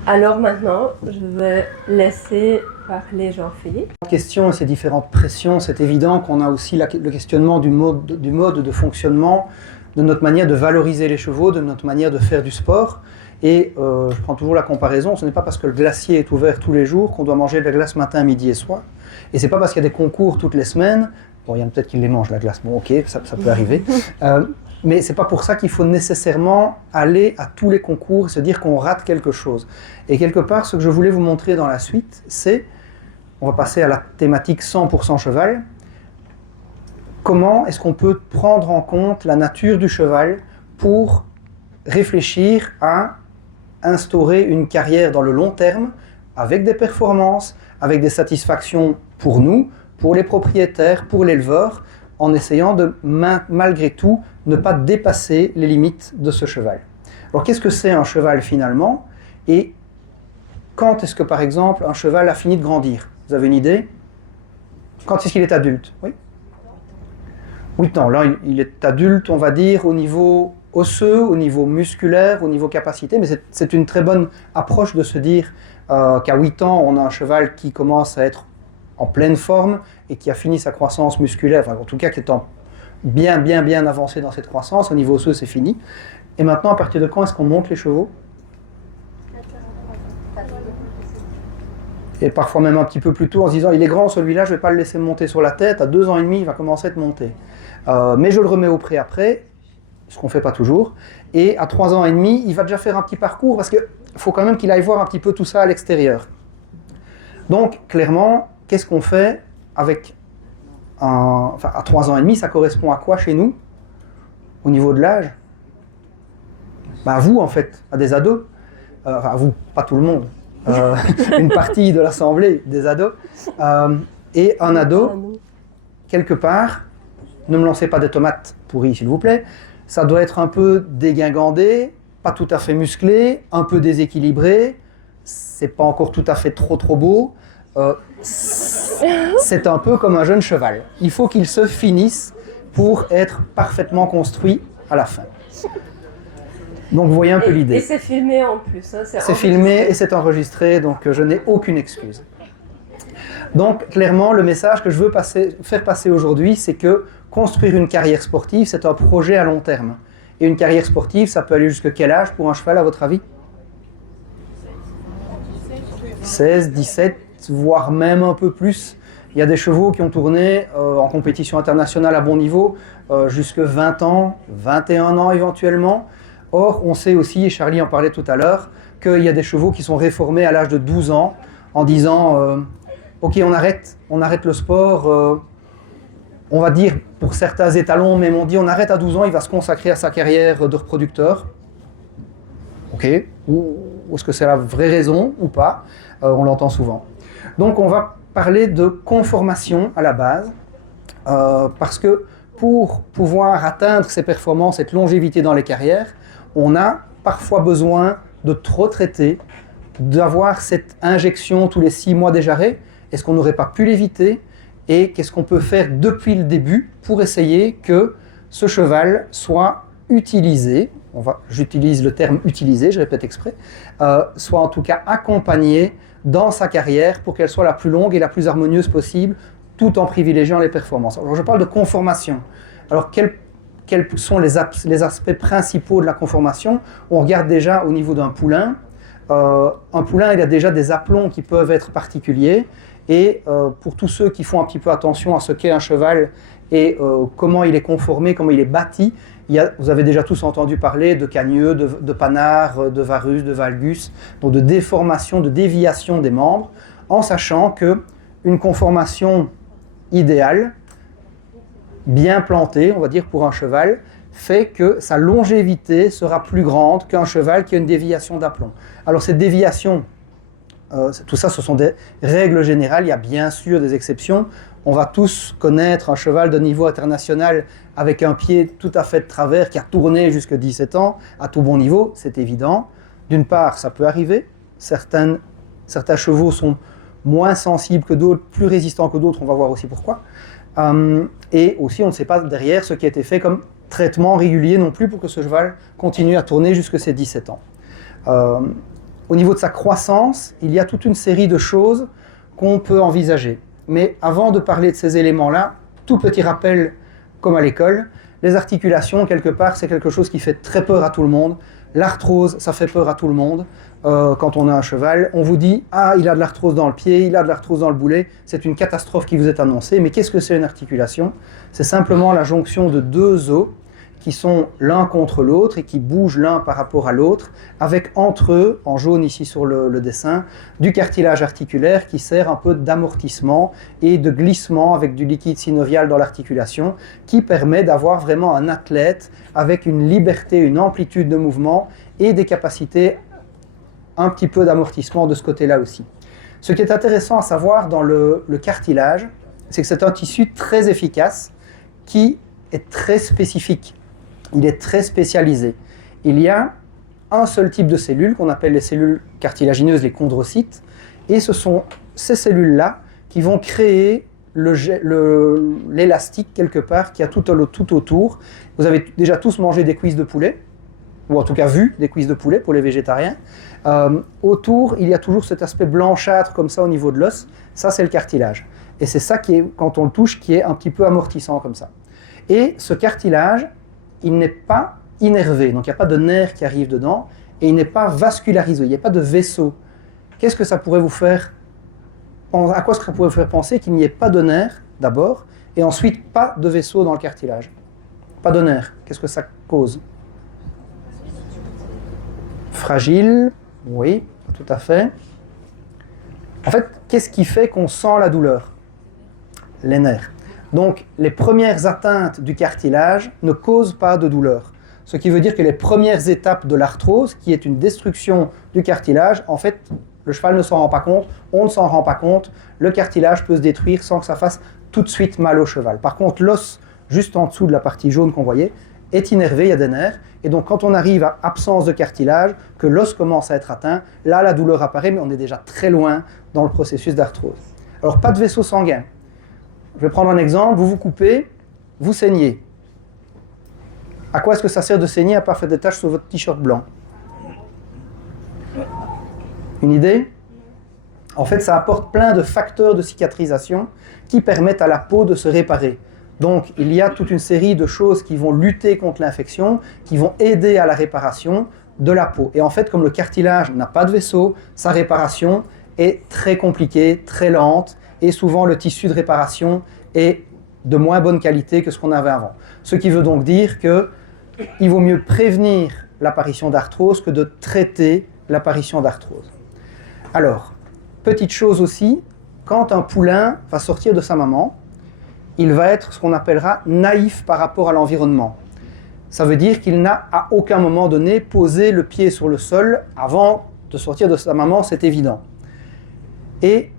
Alors maintenant, je vais laisser parler Jean-Philippe. Question et ces différentes pressions, c'est évident qu'on a aussi le questionnement du mode de fonctionnement, de notre manière de valoriser les chevaux, de notre manière de faire du sport. Et je prends toujours la comparaison, ce n'est pas parce que le glacier est ouvert tous les jours qu'on doit manger de la glace matin, midi et soir. Et c'est pas parce qu'il y a des concours toutes les semaines, bon, il y en a peut-être qui les mangent la glace, bon ok, ça peut arriver, mais c'est pas pour ça qu'il faut nécessairement aller à tous les concours et se dire qu'on rate quelque chose. Et quelque part, ce que je voulais vous montrer dans la suite, c'est, on va passer à la thématique 100% cheval, comment est-ce qu'on peut prendre en compte la nature du cheval pour réfléchir à instaurer une carrière dans le long terme, avec des performances, avec des satisfactions pour nous, pour les propriétaires, pour l'éleveur, en essayant de, malgré tout, ne pas dépasser les limites de ce cheval. Alors qu'est-ce que c'est un cheval finalement? Et quand est-ce que par exemple un cheval a fini de grandir? Vous avez une idée? Quand est-ce qu'il est adulte? Oui? 8 ans. Là, il est adulte, on va dire, au niveau osseux, au niveau musculaire, au niveau capacité, mais c'est une très bonne approche de se dire qu'à 8 ans, on a un cheval qui commence à être en pleine forme et qui a fini sa croissance musculaire, enfin en tout cas qui est bien avancé dans cette croissance. Au niveau osseux, c'est fini. Et maintenant, à partir de quand est-ce qu'on monte les chevaux? Et parfois même un petit peu plus tôt en se disant, il est grand celui-là, je ne vais pas le laisser monter sur la tête, à 2 ans et demi, il va commencer à être monté. Mais je le remets au pré après, ce qu'on ne fait pas toujours, et à 3 ans et demi, il va déjà faire un petit parcours, parce qu'il faut quand même qu'il aille voir un petit peu tout ça à l'extérieur. Donc, clairement, qu'est-ce qu'on fait avec à 3 ans et demi, ça correspond à quoi chez nous, au niveau de l'âge? À vous, en fait, à des ados, à vous, pas tout le monde, une partie de l'assemblée des ados, et un ado, quelque part, ne me lancez pas des tomates pourries, s'il vous plaît, ça doit être un peu dégingandé, pas tout à fait musclé, un peu déséquilibré, c'est pas encore tout à fait trop beau, c'est un peu comme un jeune cheval. Il faut qu'il se finisse pour être parfaitement construit à la fin. Donc vous voyez un peu l'idée. Et c'est filmé en plus. Hein, c'est filmé et c'est enregistré, donc je n'ai aucune excuse. Donc clairement, le message que je veux faire passer aujourd'hui, c'est que construire une carrière sportive, c'est un projet à long terme. Et une carrière sportive, ça peut aller jusqu'à quel âge pour un cheval, à votre avis? 16, 17, voire même un peu plus. Il y a des chevaux qui ont tourné en compétition internationale à bon niveau jusqu'à 20 ans, 21 ans éventuellement. Or, on sait aussi, et Charlie en parlait tout à l'heure, qu'il y a des chevaux qui sont réformés à l'âge de 12 ans en disant ok, on arrête le sport, On va dire, pour certains étalons, même on dit on arrête à 12 ans, il va se consacrer à sa carrière de reproducteur. Ok, ou est-ce que c'est la vraie raison ou pas? On l'entend souvent. Donc on va parler de conformation à la base, parce que pour pouvoir atteindre ces performances, cette longévité dans les carrières, on a parfois besoin de trop traiter, d'avoir cette injection tous les 6 mois des jarrets. Est-ce qu'on n'aurait pas pu l'éviter? Et qu'est-ce qu'on peut faire depuis le début pour essayer que ce cheval soit utilisé, j'utilise le terme utilisé, je répète exprès, soit en tout cas accompagné dans sa carrière pour qu'elle soit la plus longue et la plus harmonieuse possible, tout en privilégiant les performances. Alors je parle de conformation. Alors quels sont les aspects principaux de la conformation? On regarde déjà au niveau d'un poulain. Un poulain, il a déjà des aplombs qui peuvent être particuliers. Et pour tous ceux qui font un petit peu attention à ce qu'est un cheval et comment il est conformé, comment il est bâti, vous avez déjà tous entendu parler de cagneux, de panard, de varus, de valgus, donc de déformation, de déviation des membres, en sachant qu'une conformation idéale, bien plantée, on va dire pour un cheval, fait que sa longévité sera plus grande qu'un cheval qui a une déviation d'aplomb. Alors cette déviation, tout ça, ce sont des règles générales, il y a bien sûr des exceptions. On va tous connaître un cheval de niveau international avec un pied tout à fait de travers qui a tourné jusqu'à 17 ans, à tout bon niveau, c'est évident. D'une part, ça peut arriver. Certains chevaux sont moins sensibles que d'autres, plus résistants que d'autres, on va voir aussi pourquoi. Et aussi, on ne sait pas derrière ce qui a été fait comme traitement régulier non plus pour que ce cheval continue à tourner jusqu'à ses 17 ans. Au niveau de sa croissance, il y a toute une série de choses qu'on peut envisager. Mais avant de parler de ces éléments-là, tout petit rappel comme à l'école, les articulations, quelque part, c'est quelque chose qui fait très peur à tout le monde. L'arthrose, ça fait peur à tout le monde. Quand on a un cheval, on vous dit « Ah, il a de l'arthrose dans le pied, il a de l'arthrose dans le boulet », c'est une catastrophe qui vous est annoncée. Mais qu'est-ce que c'est une articulation? C'est simplement la jonction de deux os qui sont l'un contre l'autre et qui bougent l'un par rapport à l'autre, avec entre eux, en jaune ici sur le dessin, du cartilage articulaire qui sert un peu d'amortissement et de glissement avec du liquide synovial dans l'articulation, qui permet d'avoir vraiment un athlète avec une liberté, une amplitude de mouvement et des capacités un petit peu d'amortissement de ce côté-là aussi. Ce qui est intéressant à savoir dans le cartilage, c'est que c'est un tissu très efficace qui est très spécifique. Il est très spécialisé. Il y a un seul type de cellules qu'on appelle les cellules cartilagineuses, les chondrocytes, et ce sont ces cellules-là qui vont créer l'élastique quelque part qui a tout autour. Vous avez déjà tous mangé des cuisses de poulet, ou en tout cas vu des cuisses de poulet pour les végétariens. Autour, il y a toujours cet aspect blanchâtre comme ça au niveau de l'os. Ça, c'est le cartilage. Et c'est ça qui est, quand on le touche, qui est un petit peu amortissant comme ça. Et ce cartilage, il n'est pas innervé, donc il n'y a pas de nerf qui arrive dedans, et il n'est pas vascularisé, il n'y a pas de vaisseau. Qu'est-ce que ça pourrait vous faire, à quoi ça pourrait vous faire penser qu'il n'y ait pas de nerf, d'abord, et ensuite pas de vaisseau dans le cartilage? Pas de nerf, qu'est-ce que ça cause? Fragile, oui, tout à fait. En fait, qu'est-ce qui fait qu'on sent la douleur? Les nerfs. Donc, les premières atteintes du cartilage ne causent pas de douleur. Ce qui veut dire que les premières étapes de l'arthrose, qui est une destruction du cartilage, en fait, le cheval ne s'en rend pas compte, on ne s'en rend pas compte, le cartilage peut se détruire sans que ça fasse tout de suite mal au cheval. Par contre, l'os, juste en dessous de la partie jaune qu'on voyait, est innervé, il y a des nerfs, et donc quand on arrive à absence de cartilage, que l'os commence à être atteint, là la douleur apparaît, mais on est déjà très loin dans le processus d'arthrose. Alors, pas de vaisseau sanguin. Je vais prendre un exemple, vous vous coupez, vous saignez. À quoi est-ce que ça sert de saigner à part faire des taches sur votre t-shirt blanc? Une idée? En fait, ça apporte plein de facteurs de cicatrisation qui permettent à la peau de se réparer. Donc, il y a toute une série de choses qui vont lutter contre l'infection, qui vont aider à la réparation de la peau. Et en fait, comme le cartilage n'a pas de vaisseau, sa réparation est très compliquée, très lente, et souvent le tissu de réparation est de moins bonne qualité que ce qu'on avait avant. Ce qui veut donc dire qu'il vaut mieux prévenir l'apparition d'arthrose que de traiter l'apparition d'arthrose. Alors, petite chose aussi, quand un poulain va sortir de sa maman, il va être ce qu'on appellera naïf par rapport à l'environnement. Ça veut dire qu'il n'a à aucun moment donné posé le pied sur le sol avant de sortir de sa maman, c'est évident. Et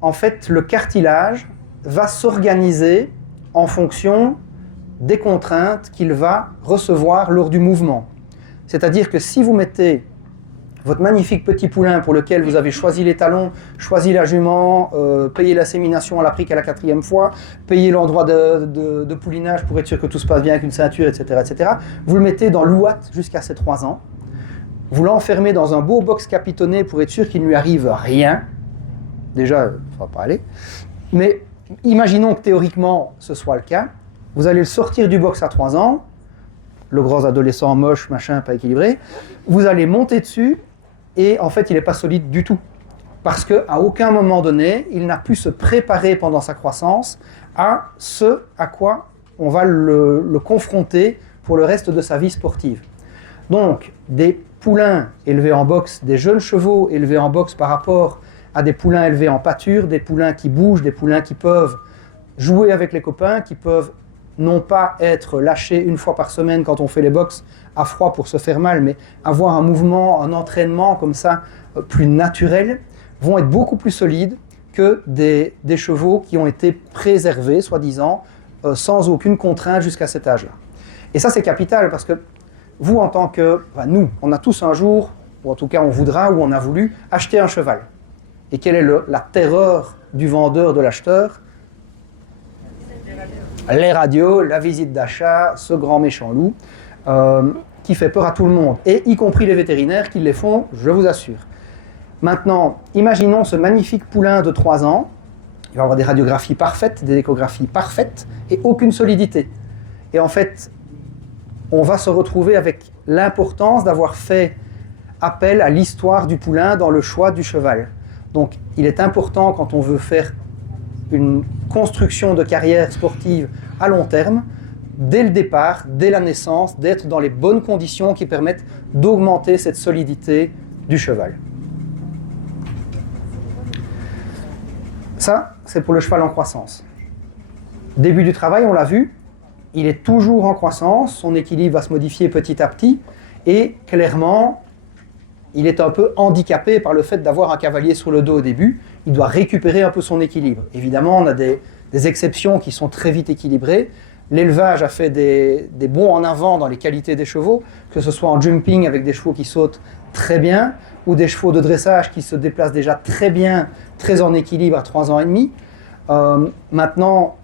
en fait, le cartilage va s'organiser en fonction des contraintes qu'il va recevoir lors du mouvement. C'est-à-dire que si vous mettez votre magnifique petit poulain pour lequel vous avez choisi les talons, choisi la jument, payé l'insémination à la pris qu'à la 4e fois, payé l'endroit de poulinage pour être sûr que tout se passe bien avec une ceinture, etc., etc. Vous le mettez dans l'ouate jusqu'à ses 3 ans. Vous l'enfermez dans un beau box capitonné pour être sûr qu'il ne lui arrive rien. Déjà, ça ne va pas aller. Mais imaginons que théoriquement ce soit le cas. Vous allez le sortir du box à 3 ans, le gros adolescent moche, machin, pas équilibré. Vous allez monter dessus et en fait, il n'est pas solide du tout. Parce qu'à aucun moment donné, il n'a pu se préparer pendant sa croissance à ce à quoi on va le confronter pour le reste de sa vie sportive. Donc, des poulains élevés en boxe, des jeunes chevaux élevés en boxe par rapport à des poulains élevés en pâture, des poulains qui bougent, des poulains qui peuvent jouer avec les copains, qui peuvent non pas être lâchés une fois par semaine quand on fait les boxes à froid pour se faire mal, mais avoir un mouvement, un entraînement comme ça plus naturel, vont être beaucoup plus solides que des chevaux qui ont été préservés, soi-disant, sans aucune contrainte jusqu'à cet âge-là. Et ça, c'est capital parce que vous, en tant que... Enfin, nous, on a tous un jour, ou en tout cas on voudra, ou on a voulu, acheter un cheval. Et quelle est la terreur du vendeur, de l'acheteur ? Les radios, la visite d'achat, ce grand méchant loup, qui fait peur à tout le monde, et y compris les vétérinaires qui les font, je vous assure. Maintenant, imaginons ce magnifique poulain de 3 ans, il va avoir des radiographies parfaites, des échographies parfaites, et aucune solidité. Et en fait, on va se retrouver avec l'importance d'avoir fait appel à l'histoire du poulain dans le choix du cheval. Donc, il est important, quand on veut faire une construction de carrière sportive à long terme, dès le départ, dès la naissance, d'être dans les bonnes conditions qui permettent d'augmenter cette solidité du cheval. Ça, c'est pour le cheval en croissance. Début du travail, on l'a vu, il est toujours en croissance, son équilibre va se modifier petit à petit, et clairement, il est un peu handicapé par le fait d'avoir un cavalier sur le dos au début. Il doit récupérer un peu son équilibre. Évidemment, on a des exceptions qui sont très vite équilibrées. L'élevage a fait des bonds en avant dans les qualités des chevaux, que ce soit en jumping avec des chevaux qui sautent très bien, ou des chevaux de dressage qui se déplacent déjà très bien, très en équilibre à 3 ans et demi. Maintenant,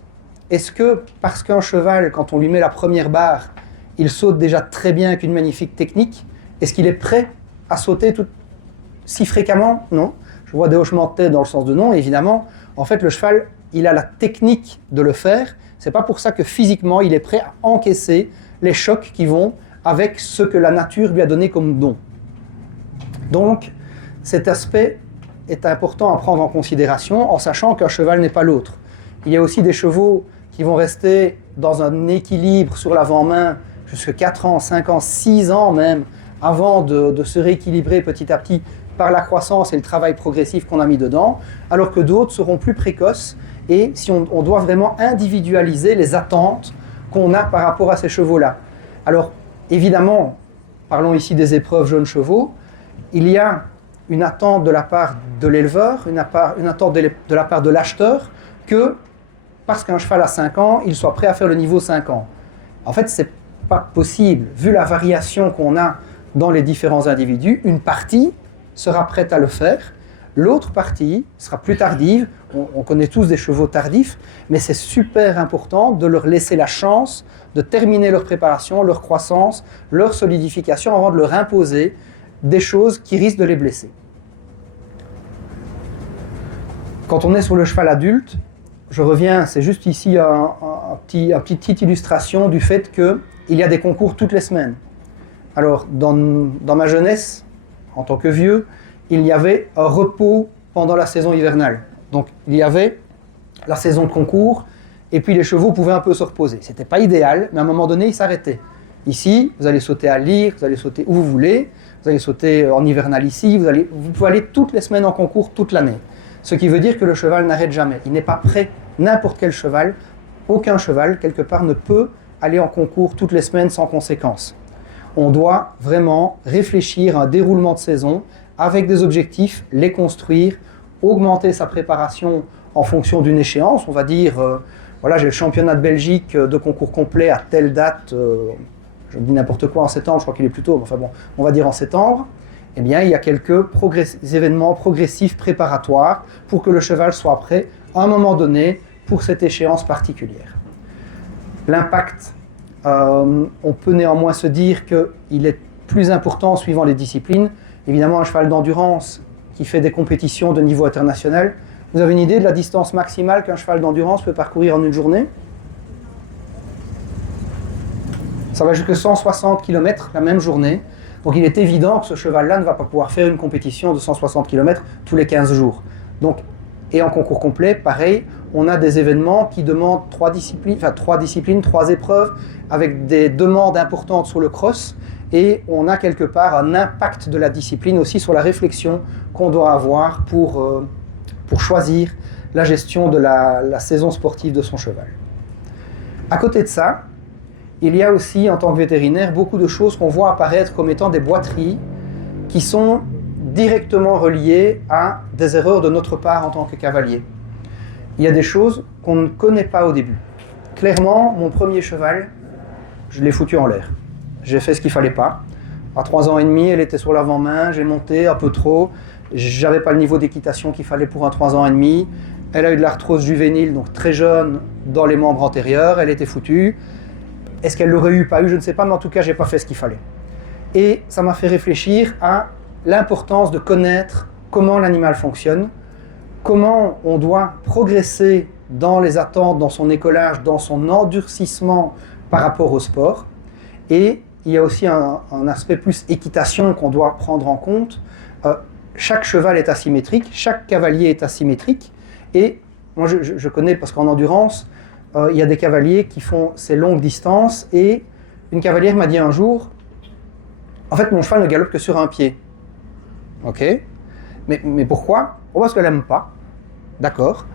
est-ce que parce qu'un cheval, quand on lui met la première barre, il saute déjà très bien avec une magnifique technique, est-ce qu'il est prêt à sauter si fréquemment? Non. Je vois des hochements de tête dans le sens de non, évidemment. En fait, le cheval, il a la technique de le faire. C'est pas pour ça que physiquement, il est prêt à encaisser les chocs qui vont avec ce que la nature lui a donné comme don. Donc, cet aspect est important à prendre en considération en sachant qu'un cheval n'est pas l'autre. Il y a aussi des chevaux qui vont rester dans un équilibre sur l'avant-main jusqu'à 4 ans, 5 ans, 6 ans même, avant de se rééquilibrer petit à petit par la croissance et le travail progressif qu'on a mis dedans, alors que d'autres seront plus précoces et si on doit vraiment individualiser les attentes qu'on a par rapport à ces chevaux-là. Alors, évidemment, parlons ici des épreuves jeunes chevaux, il y a une attente de la part de l'éleveur, une attente de la part de l'acheteur, que parce qu'un cheval a 5 ans, il soit prêt à faire le niveau 5 ans. En fait, c'est pas possible. Vu la variation qu'on a dans les différents individus, une partie sera prête à le faire, l'autre partie sera plus tardive. On connaît tous des chevaux tardifs, mais c'est super important de leur laisser la chance de terminer leur préparation, leur croissance, leur solidification avant de leur imposer des choses qui risquent de les blesser. Quand on est sur le cheval adulte, je reviens, c'est juste ici une petite illustration du fait qu'il y a des concours toutes les semaines. Alors, dans ma jeunesse, en tant que vieux, il y avait un repos pendant la saison hivernale. Donc, il y avait la saison de concours, et puis les chevaux pouvaient un peu se reposer. C'était pas idéal, mais à un moment donné, ils s'arrêtaient. Ici, vous allez sauter à Lyre, vous allez sauter où vous voulez, vous allez sauter en hivernal ici, vous pouvez aller toutes les semaines en concours toute l'année. Ce qui veut dire que le cheval n'arrête jamais. Il n'est pas prêt, n'importe quel cheval, aucun cheval, quelque part, ne peut aller en concours toutes les semaines sans conséquence. On doit vraiment réfléchir à un déroulement de saison avec des objectifs, les construire, augmenter sa préparation en fonction d'une échéance. On va dire, voilà, j'ai le championnat de Belgique de concours complet à telle date, je dis n'importe quoi, en septembre, je crois qu'il est plus tôt, mais enfin bon, on va dire en septembre. Eh bien, il y a quelques événements progressifs préparatoires pour que le cheval soit prêt à un moment donné pour cette échéance particulière. L'impact, on peut néanmoins se dire qu'il est plus important suivant les disciplines. Évidemment, un cheval d'endurance qui fait des compétitions de niveau international, vous avez une idée de la distance maximale qu'un cheval d'endurance peut parcourir en une journée? Ça va jusqu'à 160 km la même journée. Donc il est évident que ce cheval-là ne va pas pouvoir faire une compétition de 160 km tous les 15 jours. Donc, et en concours complet, pareil, on a des événements qui demandent 3 disciplines, 3 épreuves, avec des demandes importantes sur le cross, et on a quelque part un impact de la discipline aussi sur la réflexion qu'on doit avoir pour choisir la gestion de la saison sportive de son cheval. À côté de ça, il y a aussi, en tant que vétérinaire, beaucoup de choses qu'on voit apparaître comme étant des boiteries qui sont directement reliées à des erreurs de notre part en tant que cavalier. Il y a des choses qu'on ne connaît pas au début. Clairement, mon premier cheval, je l'ai foutu en l'air. J'ai fait ce qu'il ne fallait pas. À 3 ans et demi, elle était sur l'avant-main, j'ai monté un peu trop. J'avais pas le niveau d'équitation qu'il fallait pour un 3 ans et demi. Elle a eu de l'arthrose juvénile, donc très jeune, dans les membres antérieurs. Elle était foutue. Est-ce qu'elle l'aurait eu, pas eu, je ne sais pas, mais en tout cas, j'ai pas fait ce qu'il fallait. Et ça m'a fait réfléchir à l'importance de connaître comment l'animal fonctionne, comment on doit progresser dans les attentes, dans son écolage, dans son endurcissement par rapport au sport. Et il y a aussi un aspect plus équitation qu'on doit prendre en compte. Chaque cheval est asymétrique, chaque cavalier est asymétrique. Et moi, je connais, parce qu'en endurance, il y a des cavaliers qui font ces longues distances. Et une cavalière m'a dit un jour, en fait, mon cheval ne galope que sur un pied. Ok, mais pourquoi? Oh, parce qu'elle n'aime pas. D'accord.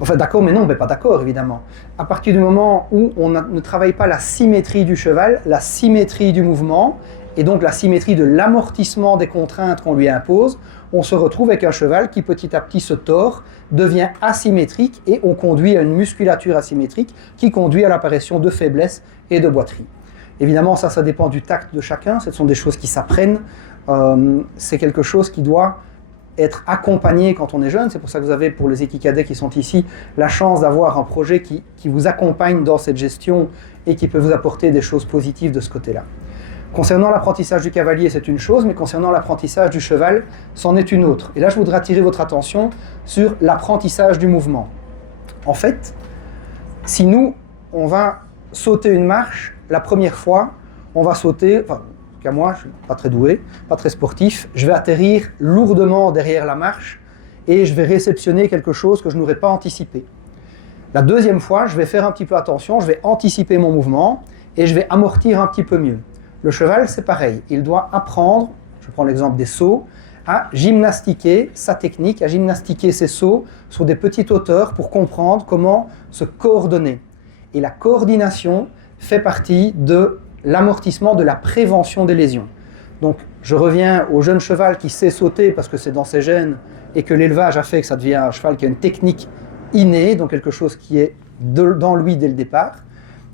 Enfin, d'accord, mais non, mais pas d'accord, évidemment. À partir du moment où on ne travaille pas la symétrie du cheval, la symétrie du mouvement, et donc la symétrie de l'amortissement des contraintes qu'on lui impose, on se retrouve avec un cheval qui petit à petit se tord, devient asymétrique, et on conduit à une musculature asymétrique qui conduit à l'apparition de faiblesse et de boiterie. Évidemment, ça dépend du tact de chacun, ce sont des choses qui s'apprennent, c'est quelque chose qui doit être accompagné quand on est jeune. C'est pour ça que vous avez, pour les équicadets qui sont ici, la chance d'avoir un projet qui vous accompagne dans cette gestion et qui peut vous apporter des choses positives de ce côté-là. Concernant l'apprentissage du cavalier, c'est une chose, mais concernant l'apprentissage du cheval, c'en est une autre. Et là, je voudrais attirer votre attention sur l'apprentissage du mouvement. En fait, si nous, on va sauter une marche, la première fois, on va sauter... qu'à moi, je ne suis pas très doué, pas très sportif, je vais atterrir lourdement derrière la marche et je vais réceptionner quelque chose que je n'aurais pas anticipé. La deuxième fois, je vais faire un petit peu attention, je vais anticiper mon mouvement et je vais amortir un petit peu mieux. Le cheval, c'est pareil, il doit apprendre, je prends l'exemple des sauts, à gymnastiquer sa technique, à gymnastiquer ses sauts sur des petites hauteurs pour comprendre comment se coordonner. Et la coordination fait partie de l'amortissement, de la prévention des lésions. Donc je reviens au jeune cheval qui sait sauter parce que c'est dans ses gènes et que l'élevage a fait que ça devient un cheval qui a une technique innée, donc quelque chose qui est dans lui dès le départ.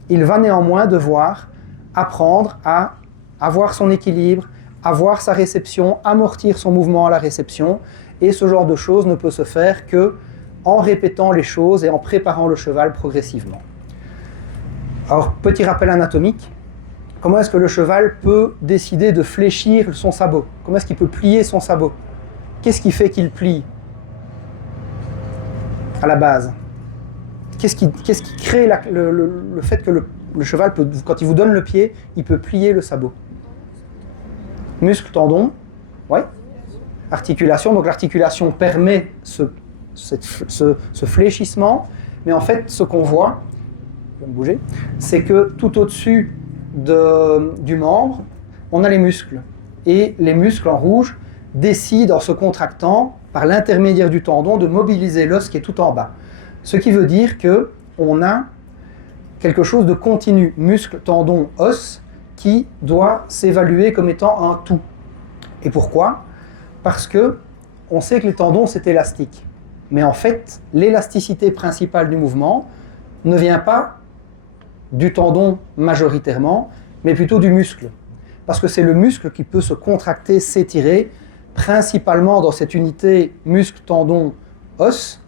Il va néanmoins devoir apprendre à avoir son équilibre, avoir sa réception, amortir son mouvement à la réception, et ce genre de choses ne peut se faire que en répétant les choses et en préparant le cheval progressivement. Alors, petit rappel anatomique. Comment est-ce que le cheval peut décider de fléchir son sabot? Comment est-ce qu'il peut plier son sabot? Qu'est-ce qui fait qu'il plie à la base? Qu'est-ce qui crée le fait que le cheval, peut, quand il vous donne le pied, il peut plier le sabot? Muscle, tendon, ouais. Articulation, donc l'articulation permet ce fléchissement, mais en fait, ce qu'on voit, je vais me bouger, c'est que tout au-dessus du membre, on a les muscles. Et les muscles en rouge décident, en se contractant, par l'intermédiaire du tendon, de mobiliser l'os qui est tout en bas. Ce qui veut dire qu'on a quelque chose de continu, muscle, tendon, os, qui doit s'évaluer comme étant un tout. Et pourquoi? Parce que on sait que les tendons, c'est élastique. Mais en fait, l'élasticité principale du mouvement ne vient pas du tendon majoritairement, mais plutôt du muscle. Parce que c'est le muscle qui peut se contracter, s'étirer, principalement dans cette unité muscle-tendon-os,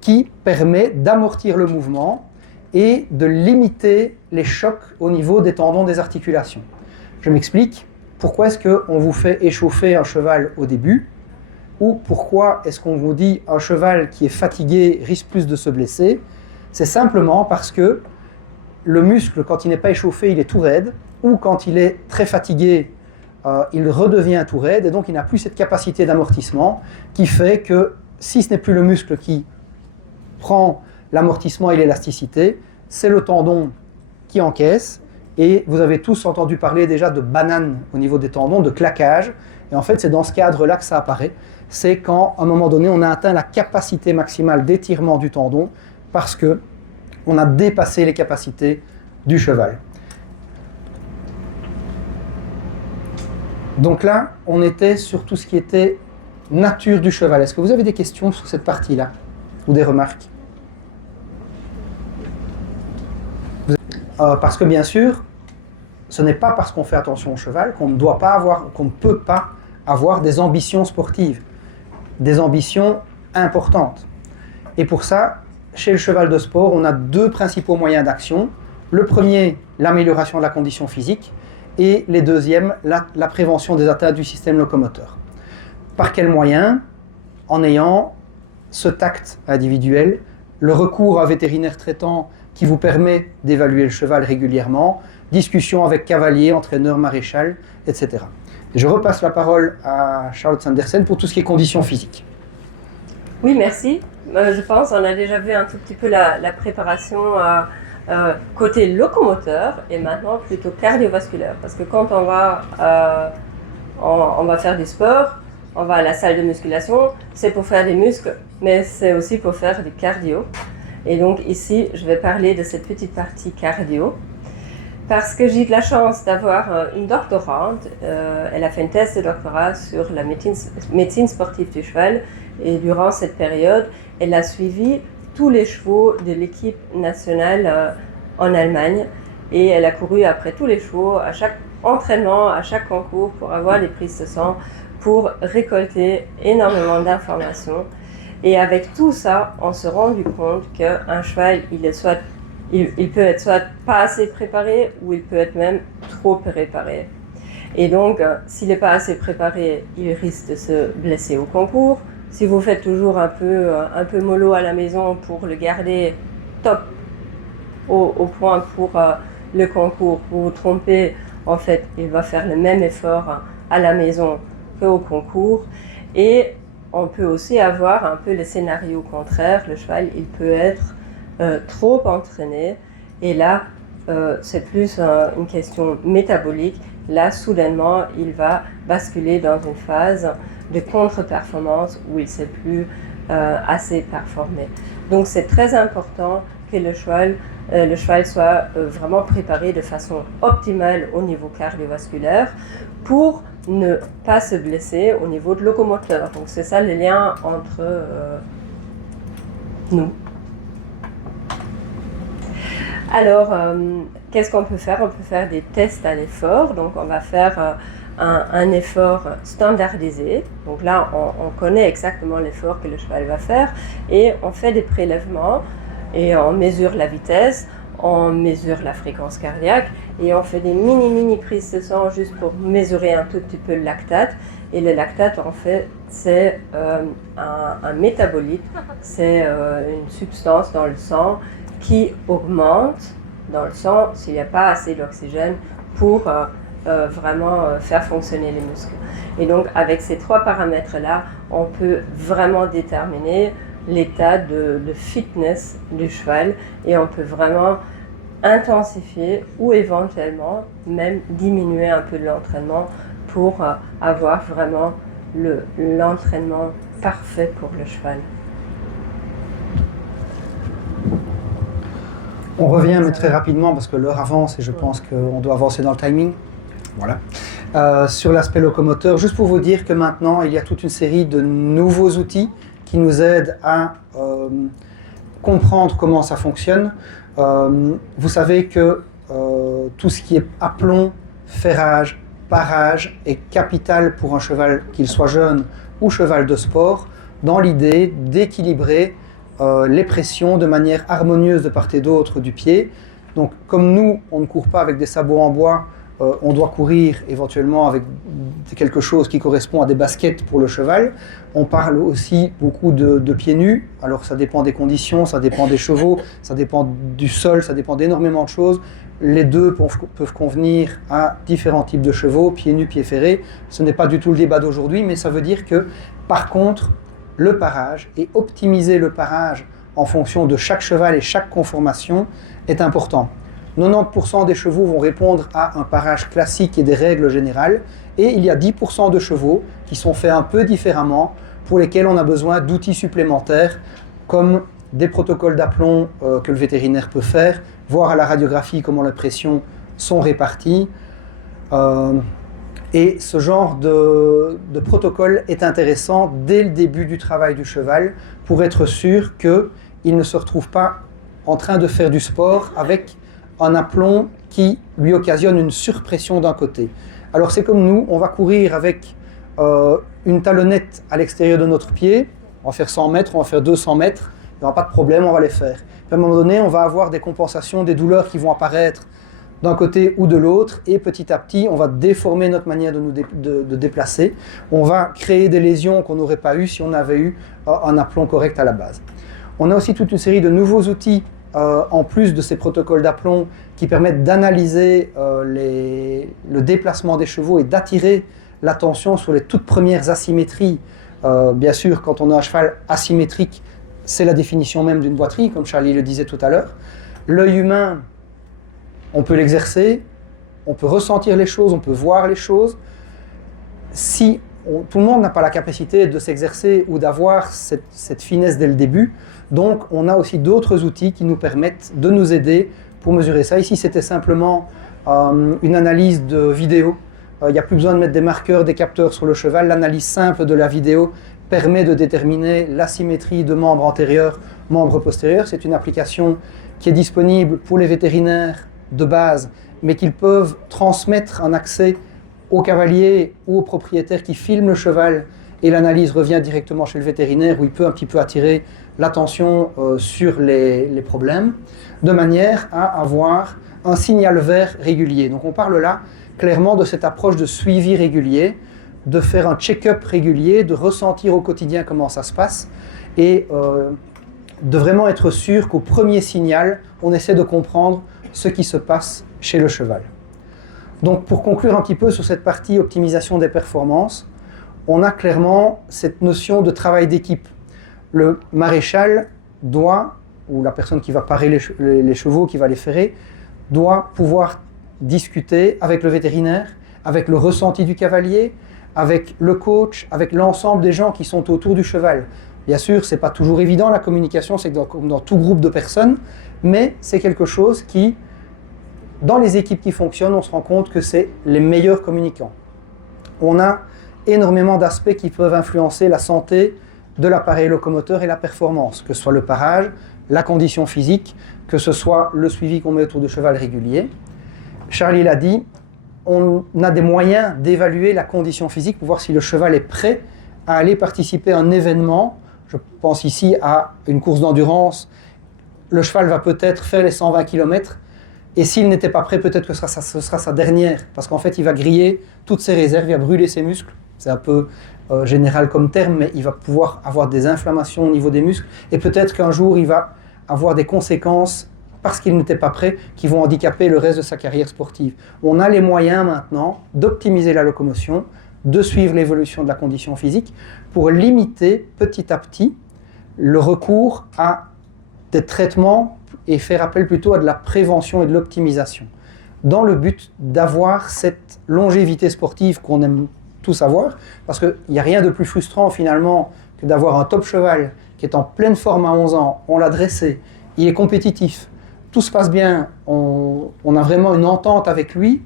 qui permet d'amortir le mouvement et de limiter les chocs au niveau des tendons des articulations. Je m'explique. Pourquoi est-ce qu'on vous fait échauffer un cheval au début? Ou pourquoi est-ce qu'on vous dit un cheval qui est fatigué risque plus de se blesser? C'est simplement parce que le muscle, quand il n'est pas échauffé, il est tout raide, ou quand il est très fatigué, il redevient tout raide, et donc il n'a plus cette capacité d'amortissement qui fait que, si ce n'est plus le muscle qui prend l'amortissement et l'élasticité, c'est le tendon qui encaisse, et vous avez tous entendu parler déjà de banane au niveau des tendons, de claquage, et en fait c'est dans ce cadre-là que ça apparaît, c'est quand, à un moment donné, on a atteint la capacité maximale d'étirement du tendon, parce que on a dépassé les capacités du cheval. Donc là, on était sur tout ce qui était nature du cheval. Est-ce que vous avez des questions sur cette partie-là? Ou des remarques? Parce que bien sûr, ce n'est pas parce qu'on fait attention au cheval qu'on ne doit pas avoir, qu'on ne peut pas avoir des ambitions sportives, des ambitions importantes. Et pour ça, chez le cheval de sport, on a deux principaux moyens d'action. Le premier, l'amélioration de la condition physique, et les deuxièmes, la prévention des atteintes du système locomoteur. Par quels moyens? En ayant ce tact individuel, le recours à un vétérinaire traitant qui vous permet d'évaluer le cheval régulièrement, discussion avec cavalier, entraîneur, maréchal, etc. Je repasse la parole à Charlotte Sandersen pour tout ce qui est conditions physiques. Oui, merci. Je pense qu'on a déjà vu un tout petit peu la préparation côté locomoteur et maintenant plutôt cardiovasculaire. Parce que quand on va faire du sport, on va à la salle de musculation, c'est pour faire des muscles, mais c'est aussi pour faire du cardio. Et donc ici, je vais parler de cette petite partie cardio. Parce que j'ai eu de la chance d'avoir une doctorante, elle a fait une thèse de doctorat sur la médecine sportive du cheval, et durant cette période, elle a suivi tous les chevaux de l'équipe nationale en Allemagne, et elle a couru après tous les chevaux, à chaque entraînement, à chaque concours, pour avoir des prises de sang, pour récolter énormément d'informations. Et avec tout ça, on se rend compte qu'un cheval, il peut être soit pas assez préparé ou il peut être même trop préparé. Et donc, s'il n'est pas assez préparé, il risque de se blesser au concours. Si vous faites toujours un peu mollo à la maison pour le garder top au point pour le concours, vous vous trompez, en fait, il va faire le même effort à la maison qu'au concours. Et on peut aussi avoir un peu le scénario contraire. Le cheval, il peut être trop entraîné, et là c'est plus une question métabolique. Là, soudainement, il va basculer dans une phase de contre-performance où il ne sait plus assez performer. Donc c'est très important que le cheval soit vraiment préparé de façon optimale au niveau cardiovasculaire pour ne pas se blesser au niveau de locomoteur. Donc c'est ça le lien entre nous. Alors, qu'est-ce qu'on peut faire? On peut faire des tests à l'effort. Donc, on va faire un effort standardisé. Donc là, on connaît exactement l'effort que le cheval va faire et on fait des prélèvements et on mesure la vitesse, on mesure la fréquence cardiaque et on fait des mini prises de sang juste pour mesurer un tout petit peu le lactate. Et le lactate, en fait, c'est un métabolite, c'est une substance dans le sang qui augmente dans le sang s'il n'y a pas assez d'oxygène pour vraiment faire fonctionner les muscles. Et donc avec ces trois paramètres-là, on peut vraiment déterminer l'état de fitness du cheval et on peut vraiment intensifier ou éventuellement même diminuer un peu de l'entraînement pour avoir vraiment l'entraînement parfait pour le cheval. On revient, mais très rapidement, parce que l'heure avance et je pense qu'on doit avancer dans le timing. Voilà. Sur l'aspect locomoteur, juste pour vous dire que maintenant, il y a toute une série de nouveaux outils qui nous aident à comprendre comment ça fonctionne. Vous savez que tout ce qui est aplomb, ferrage, parage est capital pour un cheval, qu'il soit jeune ou cheval de sport, dans l'idée d'équilibrer les pressions de manière harmonieuse de part et d'autre du pied. Donc comme nous, on ne court pas avec des sabots en bois, on doit courir éventuellement avec quelque chose qui correspond à des baskets pour le cheval. On parle aussi beaucoup de pieds nus. Alors ça dépend des conditions, ça dépend des chevaux, ça dépend du sol, ça dépend d'énormément de choses. Les deux peuvent convenir à différents types de chevaux, pieds nus, pieds ferrés. Ce n'est pas du tout le débat d'aujourd'hui, mais ça veut dire que par contre, le parage et optimiser le parage en fonction de chaque cheval et chaque conformation est important. 90% des chevaux vont répondre à un parage classique et des règles générales, et il y a 10% de chevaux qui sont faits un peu différemment, pour lesquels on a besoin d'outils supplémentaires, comme des protocoles d'aplomb que le vétérinaire peut faire, voir à la radiographie comment les pressions sont réparties. Et ce genre de protocole est intéressant dès le début du travail du cheval, pour être sûr qu'il ne se retrouve pas en train de faire du sport avec un aplomb qui lui occasionne une surpression d'un côté. Alors c'est comme nous, on va courir avec une talonnette à l'extérieur de notre pied, on va faire 100 mètres, on va faire 200 mètres, il n'y aura pas de problème, on va les faire. Puis à un moment donné, on va avoir des compensations, des douleurs qui vont apparaître d'un côté ou de l'autre, et petit à petit, on va déformer notre manière de déplacer. On va créer des lésions qu'on n'aurait pas eues si on avait eu un aplomb correct à la base. On a aussi toute une série de nouveaux outils en plus de ces protocoles d'aplomb qui permettent d'analyser le déplacement des chevaux et d'attirer l'attention sur les toutes premières asymétries. Bien sûr, quand on a un cheval asymétrique, c'est la définition même d'une boiterie, comme Charlie le disait tout à l'heure. L'œil humain, on peut l'exercer, on peut ressentir les choses, on peut voir les choses. Si tout le monde n'a pas la capacité de s'exercer ou d'avoir cette finesse dès le début, donc on a aussi d'autres outils qui nous permettent de nous aider pour mesurer ça. Ici, c'était simplement une analyse de vidéo. Il n'y a plus besoin de mettre des marqueurs, des capteurs sur le cheval. L'analyse simple de la vidéo permet de déterminer l'asymétrie de membres antérieurs, membres postérieurs. C'est une application qui est disponible pour les vétérinaires de base, mais qu'ils peuvent transmettre un accès au cavalier ou au propriétaire qui filme le cheval, et l'analyse revient directement chez le vétérinaire, où il peut un petit peu attirer l'attention sur les problèmes, de manière à avoir un signal vert régulier. Donc on parle là clairement de cette approche de suivi régulier, de faire un check-up régulier, de ressentir au quotidien comment ça se passe, et de vraiment être sûr qu'au premier signal, on essaie de comprendre ce qui se passe chez le cheval. Donc pour conclure un petit peu sur cette partie optimisation des performances, on a clairement cette notion de travail d'équipe. Le maréchal doit, ou la personne qui va parer les chevaux, qui va les ferrer, doit pouvoir discuter avec le vétérinaire, avec le ressenti du cavalier, avec le coach, avec l'ensemble des gens qui sont autour du cheval. Bien sûr, ce n'est pas toujours évident, la communication, c'est comme dans tout groupe de personnes, mais c'est quelque chose qui, dans les équipes qui fonctionnent, on se rend compte que c'est les meilleurs communicants. On a énormément d'aspects qui peuvent influencer la santé de l'appareil locomoteur et la performance, que ce soit le parage, la condition physique, que ce soit le suivi qu'on met autour du cheval régulier. Charlie l'a dit, on a des moyens d'évaluer la condition physique pour voir si le cheval est prêt à aller participer à un événement. Je pense ici à une course d'endurance. Le cheval va peut-être faire les 120 km, et s'il n'était pas prêt, peut-être que ce sera sa dernière, parce qu'en fait, il va griller toutes ses réserves, il va brûler ses muscles. C'est un peu général comme terme, mais il va pouvoir avoir des inflammations au niveau des muscles, et peut-être qu'un jour, il va avoir des conséquences, parce qu'il n'était pas prêt, qui vont handicaper le reste de sa carrière sportive. On a les moyens maintenant d'optimiser la locomotion, de suivre l'évolution de la condition physique, pour limiter petit à petit le recours à des traitements et faire appel plutôt à de la prévention et de l'optimisation, dans le but d'avoir cette longévité sportive qu'on aime tous avoir, parce qu'il n'y a rien de plus frustrant finalement que d'avoir un top cheval qui est en pleine forme à 11 ans, on l'a dressé, il est compétitif, tout se passe bien, on a vraiment une entente avec lui,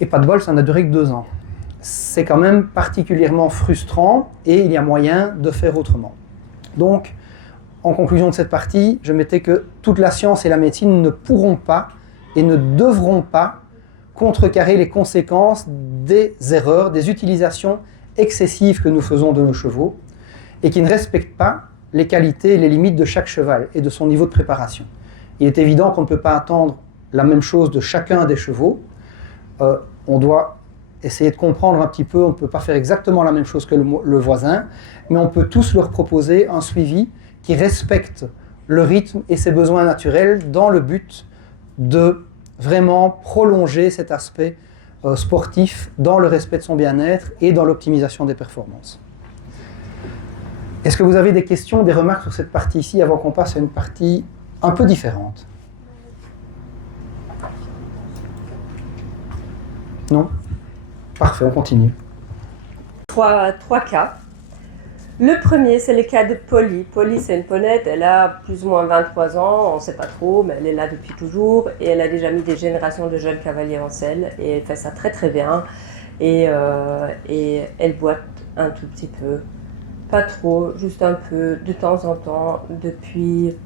et pas de bol, ça n'a duré que 2 ans. C'est quand même particulièrement frustrant, et il y a moyen de faire autrement. Donc, en conclusion de cette partie, je mettais que toute la science et la médecine ne pourront pas et ne devront pas contrecarrer les conséquences des erreurs, des utilisations excessives que nous faisons de nos chevaux, et qui ne respectent pas les qualités et les limites de chaque cheval et de son niveau de préparation. Il est évident qu'on ne peut pas attendre la même chose de chacun des chevaux. On doit essayer de comprendre un petit peu, on ne peut pas faire exactement la même chose que le voisin, mais on peut tous leur proposer un suivi qui respecte le rythme et ses besoins naturels dans le but de vraiment prolonger cet aspect sportif dans le respect de son bien-être et dans l'optimisation des performances. Est-ce que vous avez des questions, des remarques sur cette partie ici avant qu'on passe à une partie un peu différente? Non? Parfait, on continue. Trois cas. Le premier, c'est le cas de Polly. Polly, c'est une ponette, elle a plus ou moins 23 ans, on ne sait pas trop, mais elle est là depuis toujours, et elle a déjà mis des générations de jeunes cavaliers en selle, et elle fait ça très très bien, et elle boite un tout petit peu, pas trop, juste un peu, de temps en temps, depuis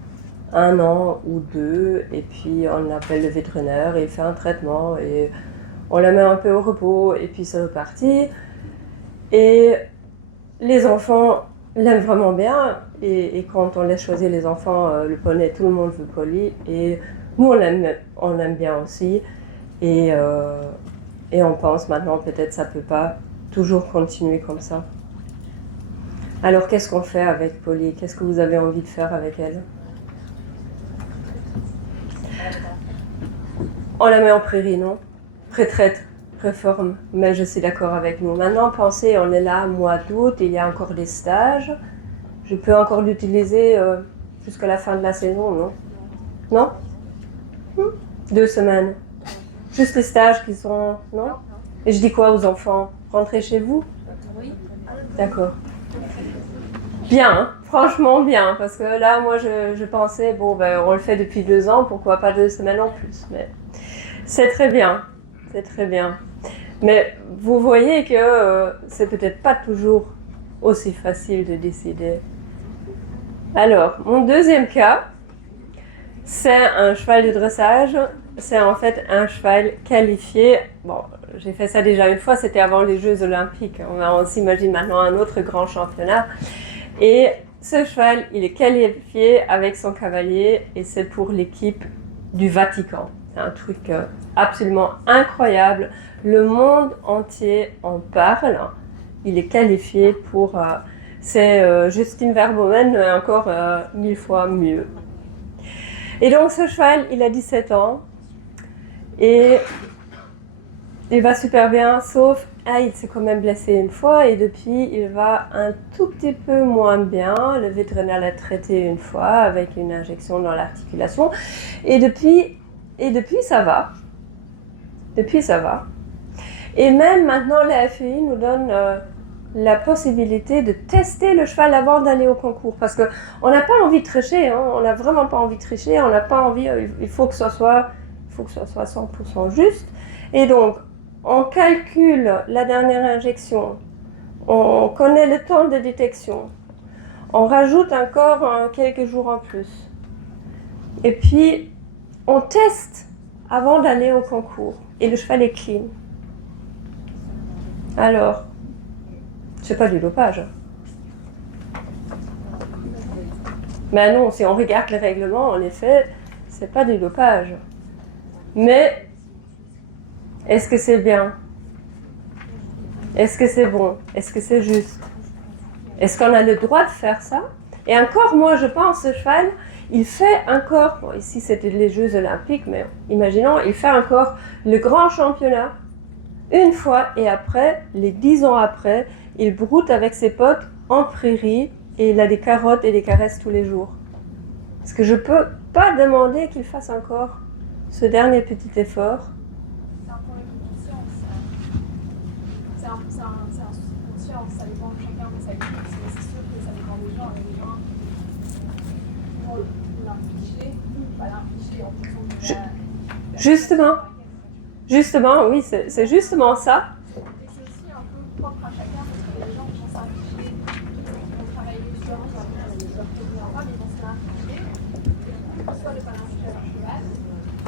1 an ou 2, et puis on appelle le vétérinaire, et il fait un traitement, et on la met un peu au repos, et puis c'est reparti, et les enfants l'aiment vraiment bien, et quand on laisse choisir les enfants, le poney, tout le monde veut Polly, et nous on l'aime bien aussi, et on pense maintenant peut-être ça ne peut pas toujours continuer comme ça. Alors qu'est-ce qu'on fait avec Polly? Qu'est-ce que vous avez envie de faire avec elle? On la met en prairie, non? Pré-traite. Préforme, mais je suis d'accord avec nous. Maintenant, pensez, on est là, mois d'août, il y a encore des stages. Je peux encore l'utiliser jusqu'à la fin de la saison, non? Non? 2 semaines. Juste les stages qui sont... Non? Et je dis quoi aux enfants? Rentrez chez vous? Oui. D'accord. Bien, hein? Franchement bien, parce que là, moi, je pensais, bon, ben, on le fait depuis 2 ans, pourquoi pas 2 semaines en plus? Mais c'est très bien, c'est très bien. Mais vous voyez que c'est peut-être pas toujours aussi facile de décider. Alors, mon deuxième cas, c'est un cheval de dressage. C'est en fait un cheval qualifié. Bon, j'ai fait ça déjà une fois, c'était avant les Jeux Olympiques. On s'imagine maintenant un autre grand championnat. Et ce cheval, il est qualifié avec son cavalier et c'est pour l'équipe du Vatican. C'est un truc absolument incroyable. Le monde entier en parle. Il est qualifié pour... c'est Justin Verbomen, mais encore 1000 fois mieux. Et donc ce cheval, il a 17 ans. Et il va super bien, sauf... il s'est quand même blessé une fois et depuis, il va un tout petit peu moins bien. Le vétérinaire l'a traité une fois avec une injection dans l'articulation. Et depuis, ça va. Depuis, ça va. Et même maintenant, la FEI nous donne la possibilité de tester le cheval avant d'aller au concours. Parce qu'on n'a pas envie de tricher, hein. On n'a vraiment pas envie de tricher. On n'a pas envie, il faut que ça soit 100% juste. Et donc, on calcule la dernière injection. On connaît le temps de détection. On rajoute encore quelques jours en plus. Et puis, on teste avant d'aller au concours. Et le cheval est clean. Alors, c'est pas du dopage. Mais non, si on regarde le règlement, en effet, c'est pas du dopage. Mais, est-ce que c'est bien? Est-ce que c'est bon? Est-ce que c'est juste? Est-ce qu'on a le droit de faire ça? Et encore, moi, je pense, ce cheval, il fait encore, bon, ici c'était les Jeux Olympiques, mais imaginons, il fait encore le grand championnat une fois, et après, les 10 ans après, il broute avec ses potes en prairie, et il a des carottes et des caresses tous les jours. Est-ce que je peux pas demander qu'il fasse encore ce dernier petit effort? C'est un problème de conscience. C'est un souci de conscience. Ça dépend de chacun de sa vie. C'est sûr que ça dépend des gens. Il y a des gens qui vont Justement, oui, c'est justement ça. Et c'est aussi un peu propre à chacun parce que les gens vont s'afficher, vont travailler sur mais ils vont se réafficher. Soit le palinage à un cheval,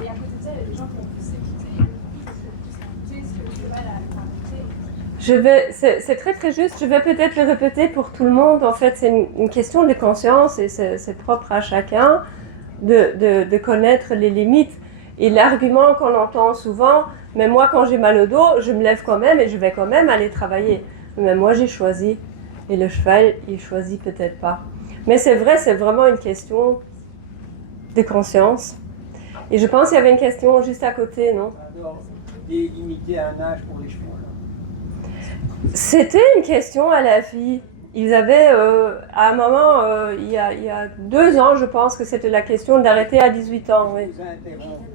et à côté de ça, il y a des gens qui vont plus s'écouter, et plus écouter ce que le cheval a à raconter. C'est très très juste. Je vais peut-être le répéter pour tout le monde. En fait, c'est une question de conscience et c'est propre à chacun de connaître les limites. Et l'argument qu'on entend souvent, mais moi quand j'ai mal au dos, je me lève quand même et je vais quand même aller travailler. Mais moi j'ai choisi et le cheval, il choisit peut-être pas. Mais c'est vrai, c'est vraiment une question de conscience. Et je pense qu'il y avait une question juste à côté, non? Alors, délimiter un âge pour les chevaux, là. C'était une question à la fille. Ils avaient, à un moment, il y a 2 ans, je pense que c'était la question d'arrêter à 18 ans. Oui. Je vous interromps.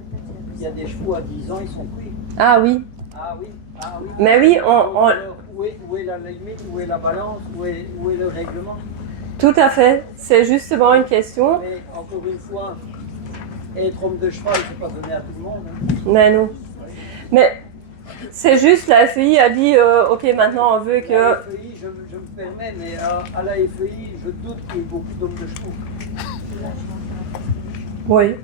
Il y a des chevaux à 10 ans, ils sont pris. Ah oui. Ah oui, ah oui. Mais oui, Alors, où est la limite, où est la balance, où est le règlement? tout à fait. C'est justement une question. Mais encore une fois, être homme de cheval, c'est pas donné à tout le monde. Hein. Mais non. Mais c'est juste, la FEI a dit, ok, maintenant on veut que... La FEI, je me permets, mais à la FEI, je doute qu'il y ait beaucoup d'hommes de chevaux. Oui.